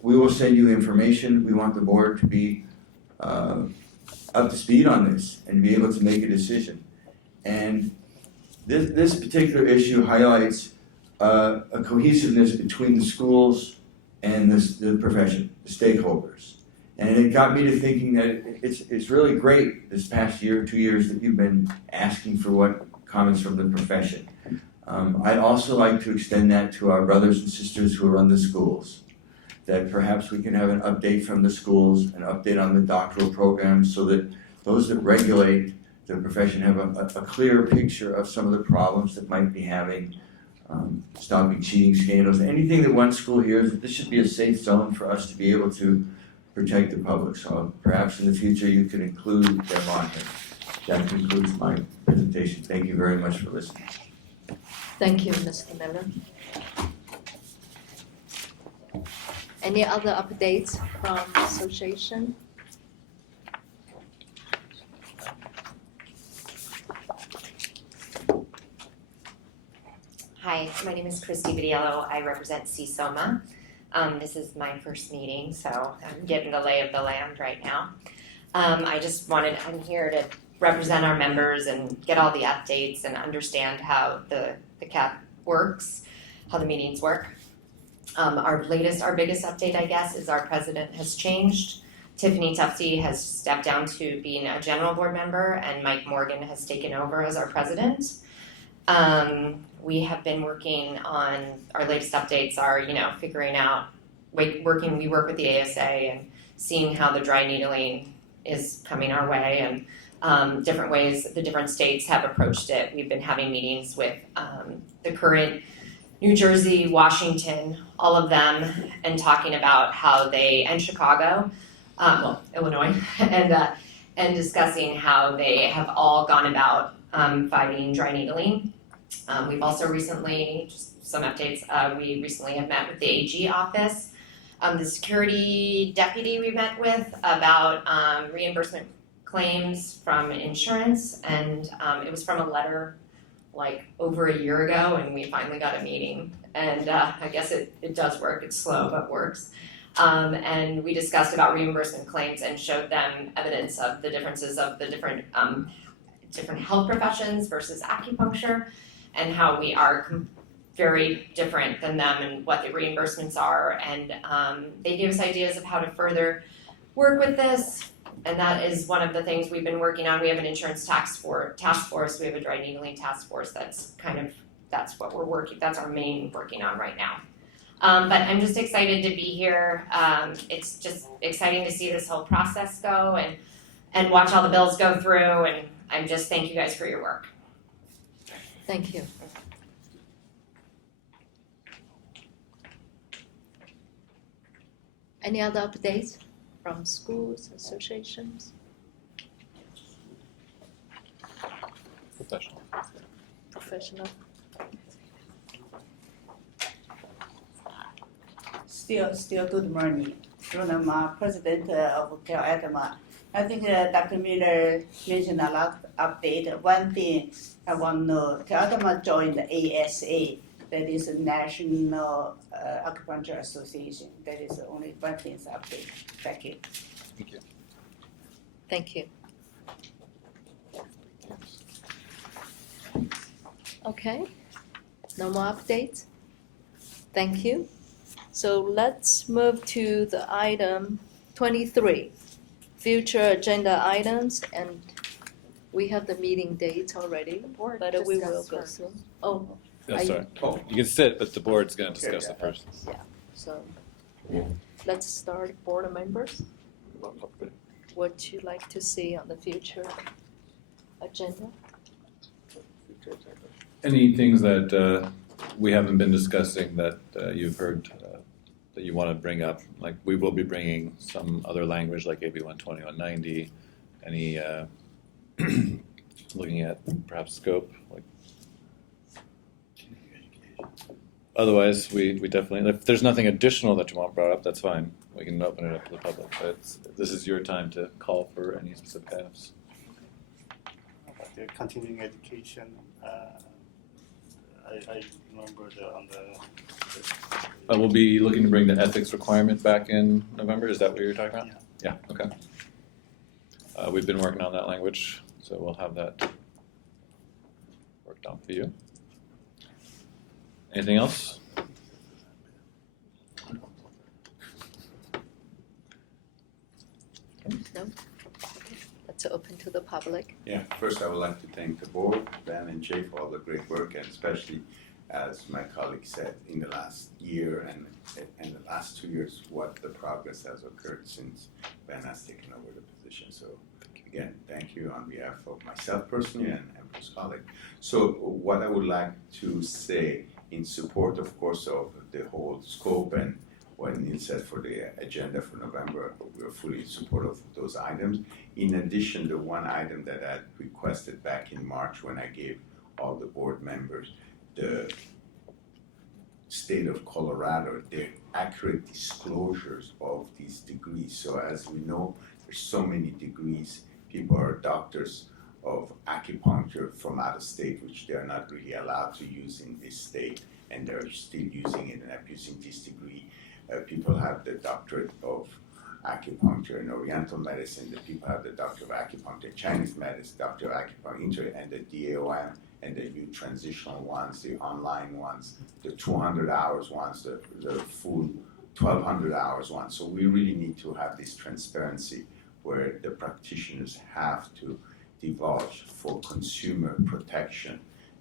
we will send you information. We want the board to be up to speed on this and be able to make a decision. And this particular issue highlights a cohesiveness between the schools and the profession, the stakeholders. And it got me to thinking that it's really great this past year, 2 years, that you've been asking for what comments from the profession. I'd also like to extend that to our brothers and sisters who run the schools, that perhaps we can have an update from the schools, an update on the doctoral programs, so that those that regulate the profession have a clearer picture of some of the problems that might be having, stopping cheating scandals, anything that one school hears. This should be a safe zone for us to be able to protect the public. So perhaps in the future you could include them on here. That concludes my presentation. Thank you very much for listening. Thank you, Mr. Miller. Any other updates from association? Hi, my name is Christy Vidiello. I represent CSOMA. This is my first meeting, so I'm getting the lay of the land right now. I'm here to represent our members and get all the updates and understand how the CAP works, how the meetings work. Our biggest update, I guess, is our president has changed. Tiffany Tufte has stepped down to being a general board member, and Mike Morgan has taken over as our president. We have been working on our latest updates are, figuring out, we work with the ASA and seeing how the dry needling is coming our way and different ways the different states have approached it. We've been having meetings with the current New Jersey, Washington, all of them, and talking about how they, and Chicago, Illinois, and discussing how they have all gone about fighting dry needling. We've also recently, just some updates, we recently have met with the AG office, the security deputy we met with about reimbursement claims from insurance, and it was from a letter like over a year ago, and we finally got a meeting, and I guess it does work. It's slow, but works. And we discussed about reimbursement claims and showed them evidence of the differences of the different health professions versus acupuncture, and how we are very different than them and what the reimbursements are. And they gave us ideas of how to further work with this. And that is one of the things we've been working on. We have an insurance task force. We have a dry needling task force. That's what we're working. That's our main working on right now. But I'm just excited to be here. It's just exciting to see this whole process go and watch all the bills go through. And I'm just thank you guys for your work. Thank you. Any other updates from schools, associations? Professional. Still good morning. From President of Cal Adama. I think Dr. Miller mentioned a lot of update. One thing I want to know, Cal Adama joined the ASA, that is a National Acupuncture Association. That is the only one thing update. Thank you. Thank you. Thank you. Okay, no more updates? Thank you. So let's move to the item 23, future agenda items, and we have the meeting dates already, but we will go through. Oh, Sorry. You can sit, but the board's going to discuss it first. so let's start board members. What you like to see on the future agenda? Any things that we haven't been discussing that you've heard that you want to bring up? Like we will be bringing some other language like AB 120, 190. Any looking at perhaps scope? Like otherwise, we definitely. If there's nothing additional that you want brought up, that's fine. We can open it up to the public. But this is your time to call for any specific items. About the continuing education, I remember We'll be looking to bring the ethics requirement back in November. Is that what you're talking about? Yeah. Okay. We've been working on that language, so we'll have that worked on for you. Anything else? No? Okay. Let's open to the public. Yeah, first I would like to thank the board, Ben and Jay, for all the great work, and especially, as my colleague said, in the last year and the last 2 years, what the progress has occurred since Ben has taken over the position. So again, thank you on behalf of myself personally and Bruce colleague. So what I would like to say in support, of course, of the whole scope and what Neil said for the agenda for November, we are fully in support of those items. In addition, the one item that I requested back in March when I gave all the board members the state of Colorado, their accurate disclosures of these degrees. So as we know, there's so many degrees. People are doctors of acupuncture from out of state, which they're not really allowed to use in this state, and they're still using it and abusing this degree. People have the doctorate of acupuncture and oriental medicine. The people have the doctor of acupuncture, Chinese medicine, doctor of acupuncture, and the DAOM, and the new transitional ones, the online ones, the 200 hours ones, the full 1,200 hours ones. So we really need to have this transparency where the practitioners have to divulge for consumer protection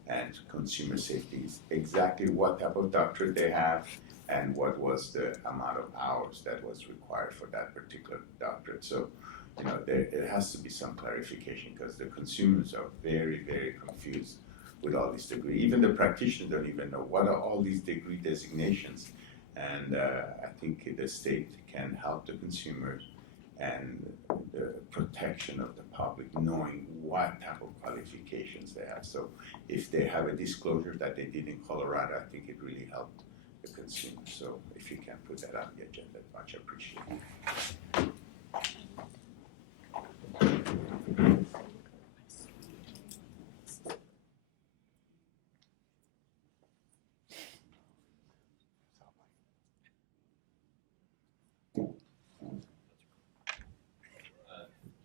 and consumer safety exactly what type of doctorate they have and what was the amount of hours that was required for that particular doctorate. So, there has to be some clarification because the consumers are very, very confused with all these degrees. Even the practitioners don't even know what are all these degree designations. And I think the state can help the consumers and the protection of the public knowing what type of qualifications they have. So if they have a disclosure that they did in Colorado, I think it really helped the consumer. So if you can put that on the agenda, much appreciated.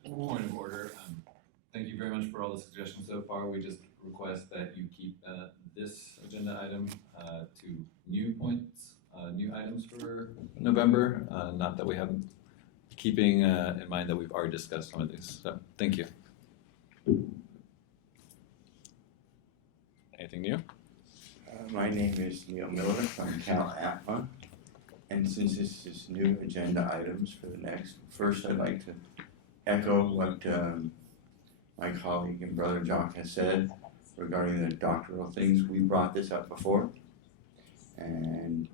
Point of order. Thank you very much for all the suggestions so far. We just request that you keep this agenda item to new points, new items for November. Not that we haven't, keeping in mind that we've already discussed some of these. So thank you. Anything new? My name is Neil Miller from Cal APMA, and since this is new agenda items for the next, first I'd like to echo what my colleague and brother Jock has said regarding the doctoral things. We brought this up before, and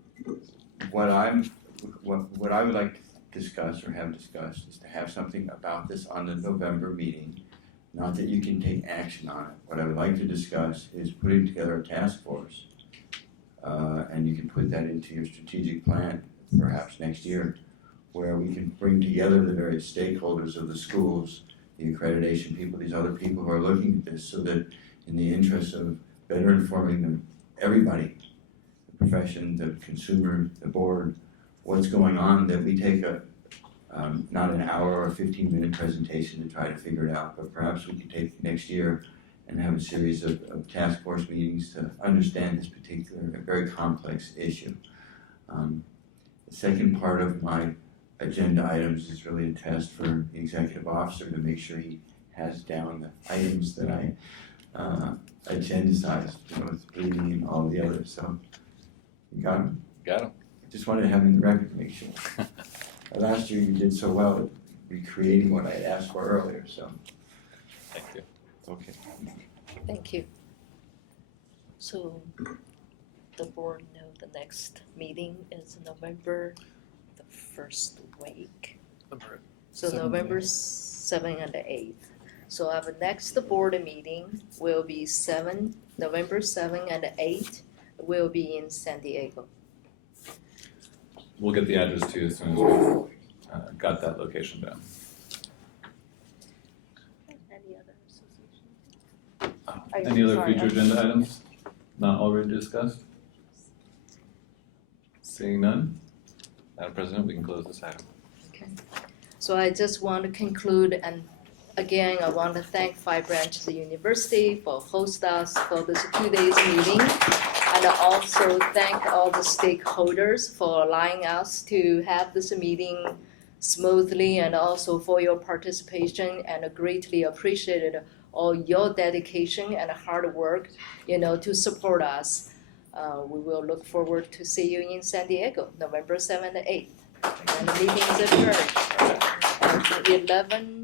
what I would like to discuss or have discussed is to have something about this on the November meeting. Not that you can take action on it. What I would like to discuss is putting together a task force, and you can put that into your strategic plan perhaps next year, where we can bring together the various stakeholders of the schools, the accreditation people, these other people who are looking at this, so that in the interest of better informing everybody, the profession, the consumer, the board, what's going on, that we take not an hour or 15-minute presentation to try to figure it out, but perhaps we could take next year and have a series of task force meetings to understand this particular, very complex issue. The second part of my agenda items is really a test for the executive officer to make sure he has down the items that I agendized, with bleeding and all the others. So, you got them? Got them. I just wanted to have in the record to make sure. Last year you did so well at recreating what I had asked for earlier, so. Thank you. Okay. Thank you. So the board know the next meeting is November the first week. So November 7th and the 8th. So our next board meeting will be November 7th and the 8th will be in San Diego. We'll get the address to you as soon as we've got that location down. Any other association? Any other future agenda items not already discussed? Seeing none, Madam President, we can close this item. Okay. So I just want to conclude, and again, I want to thank Five Branches University for hosting us for this 2 days meeting. And also thank all the stakeholders for allowing us to have this meeting smoothly, and also for your participation, and greatly appreciated all your dedication and hard work, to support us. We will look forward to see you in San Diego, November 7th and 8th. And the meeting is adjourned. 11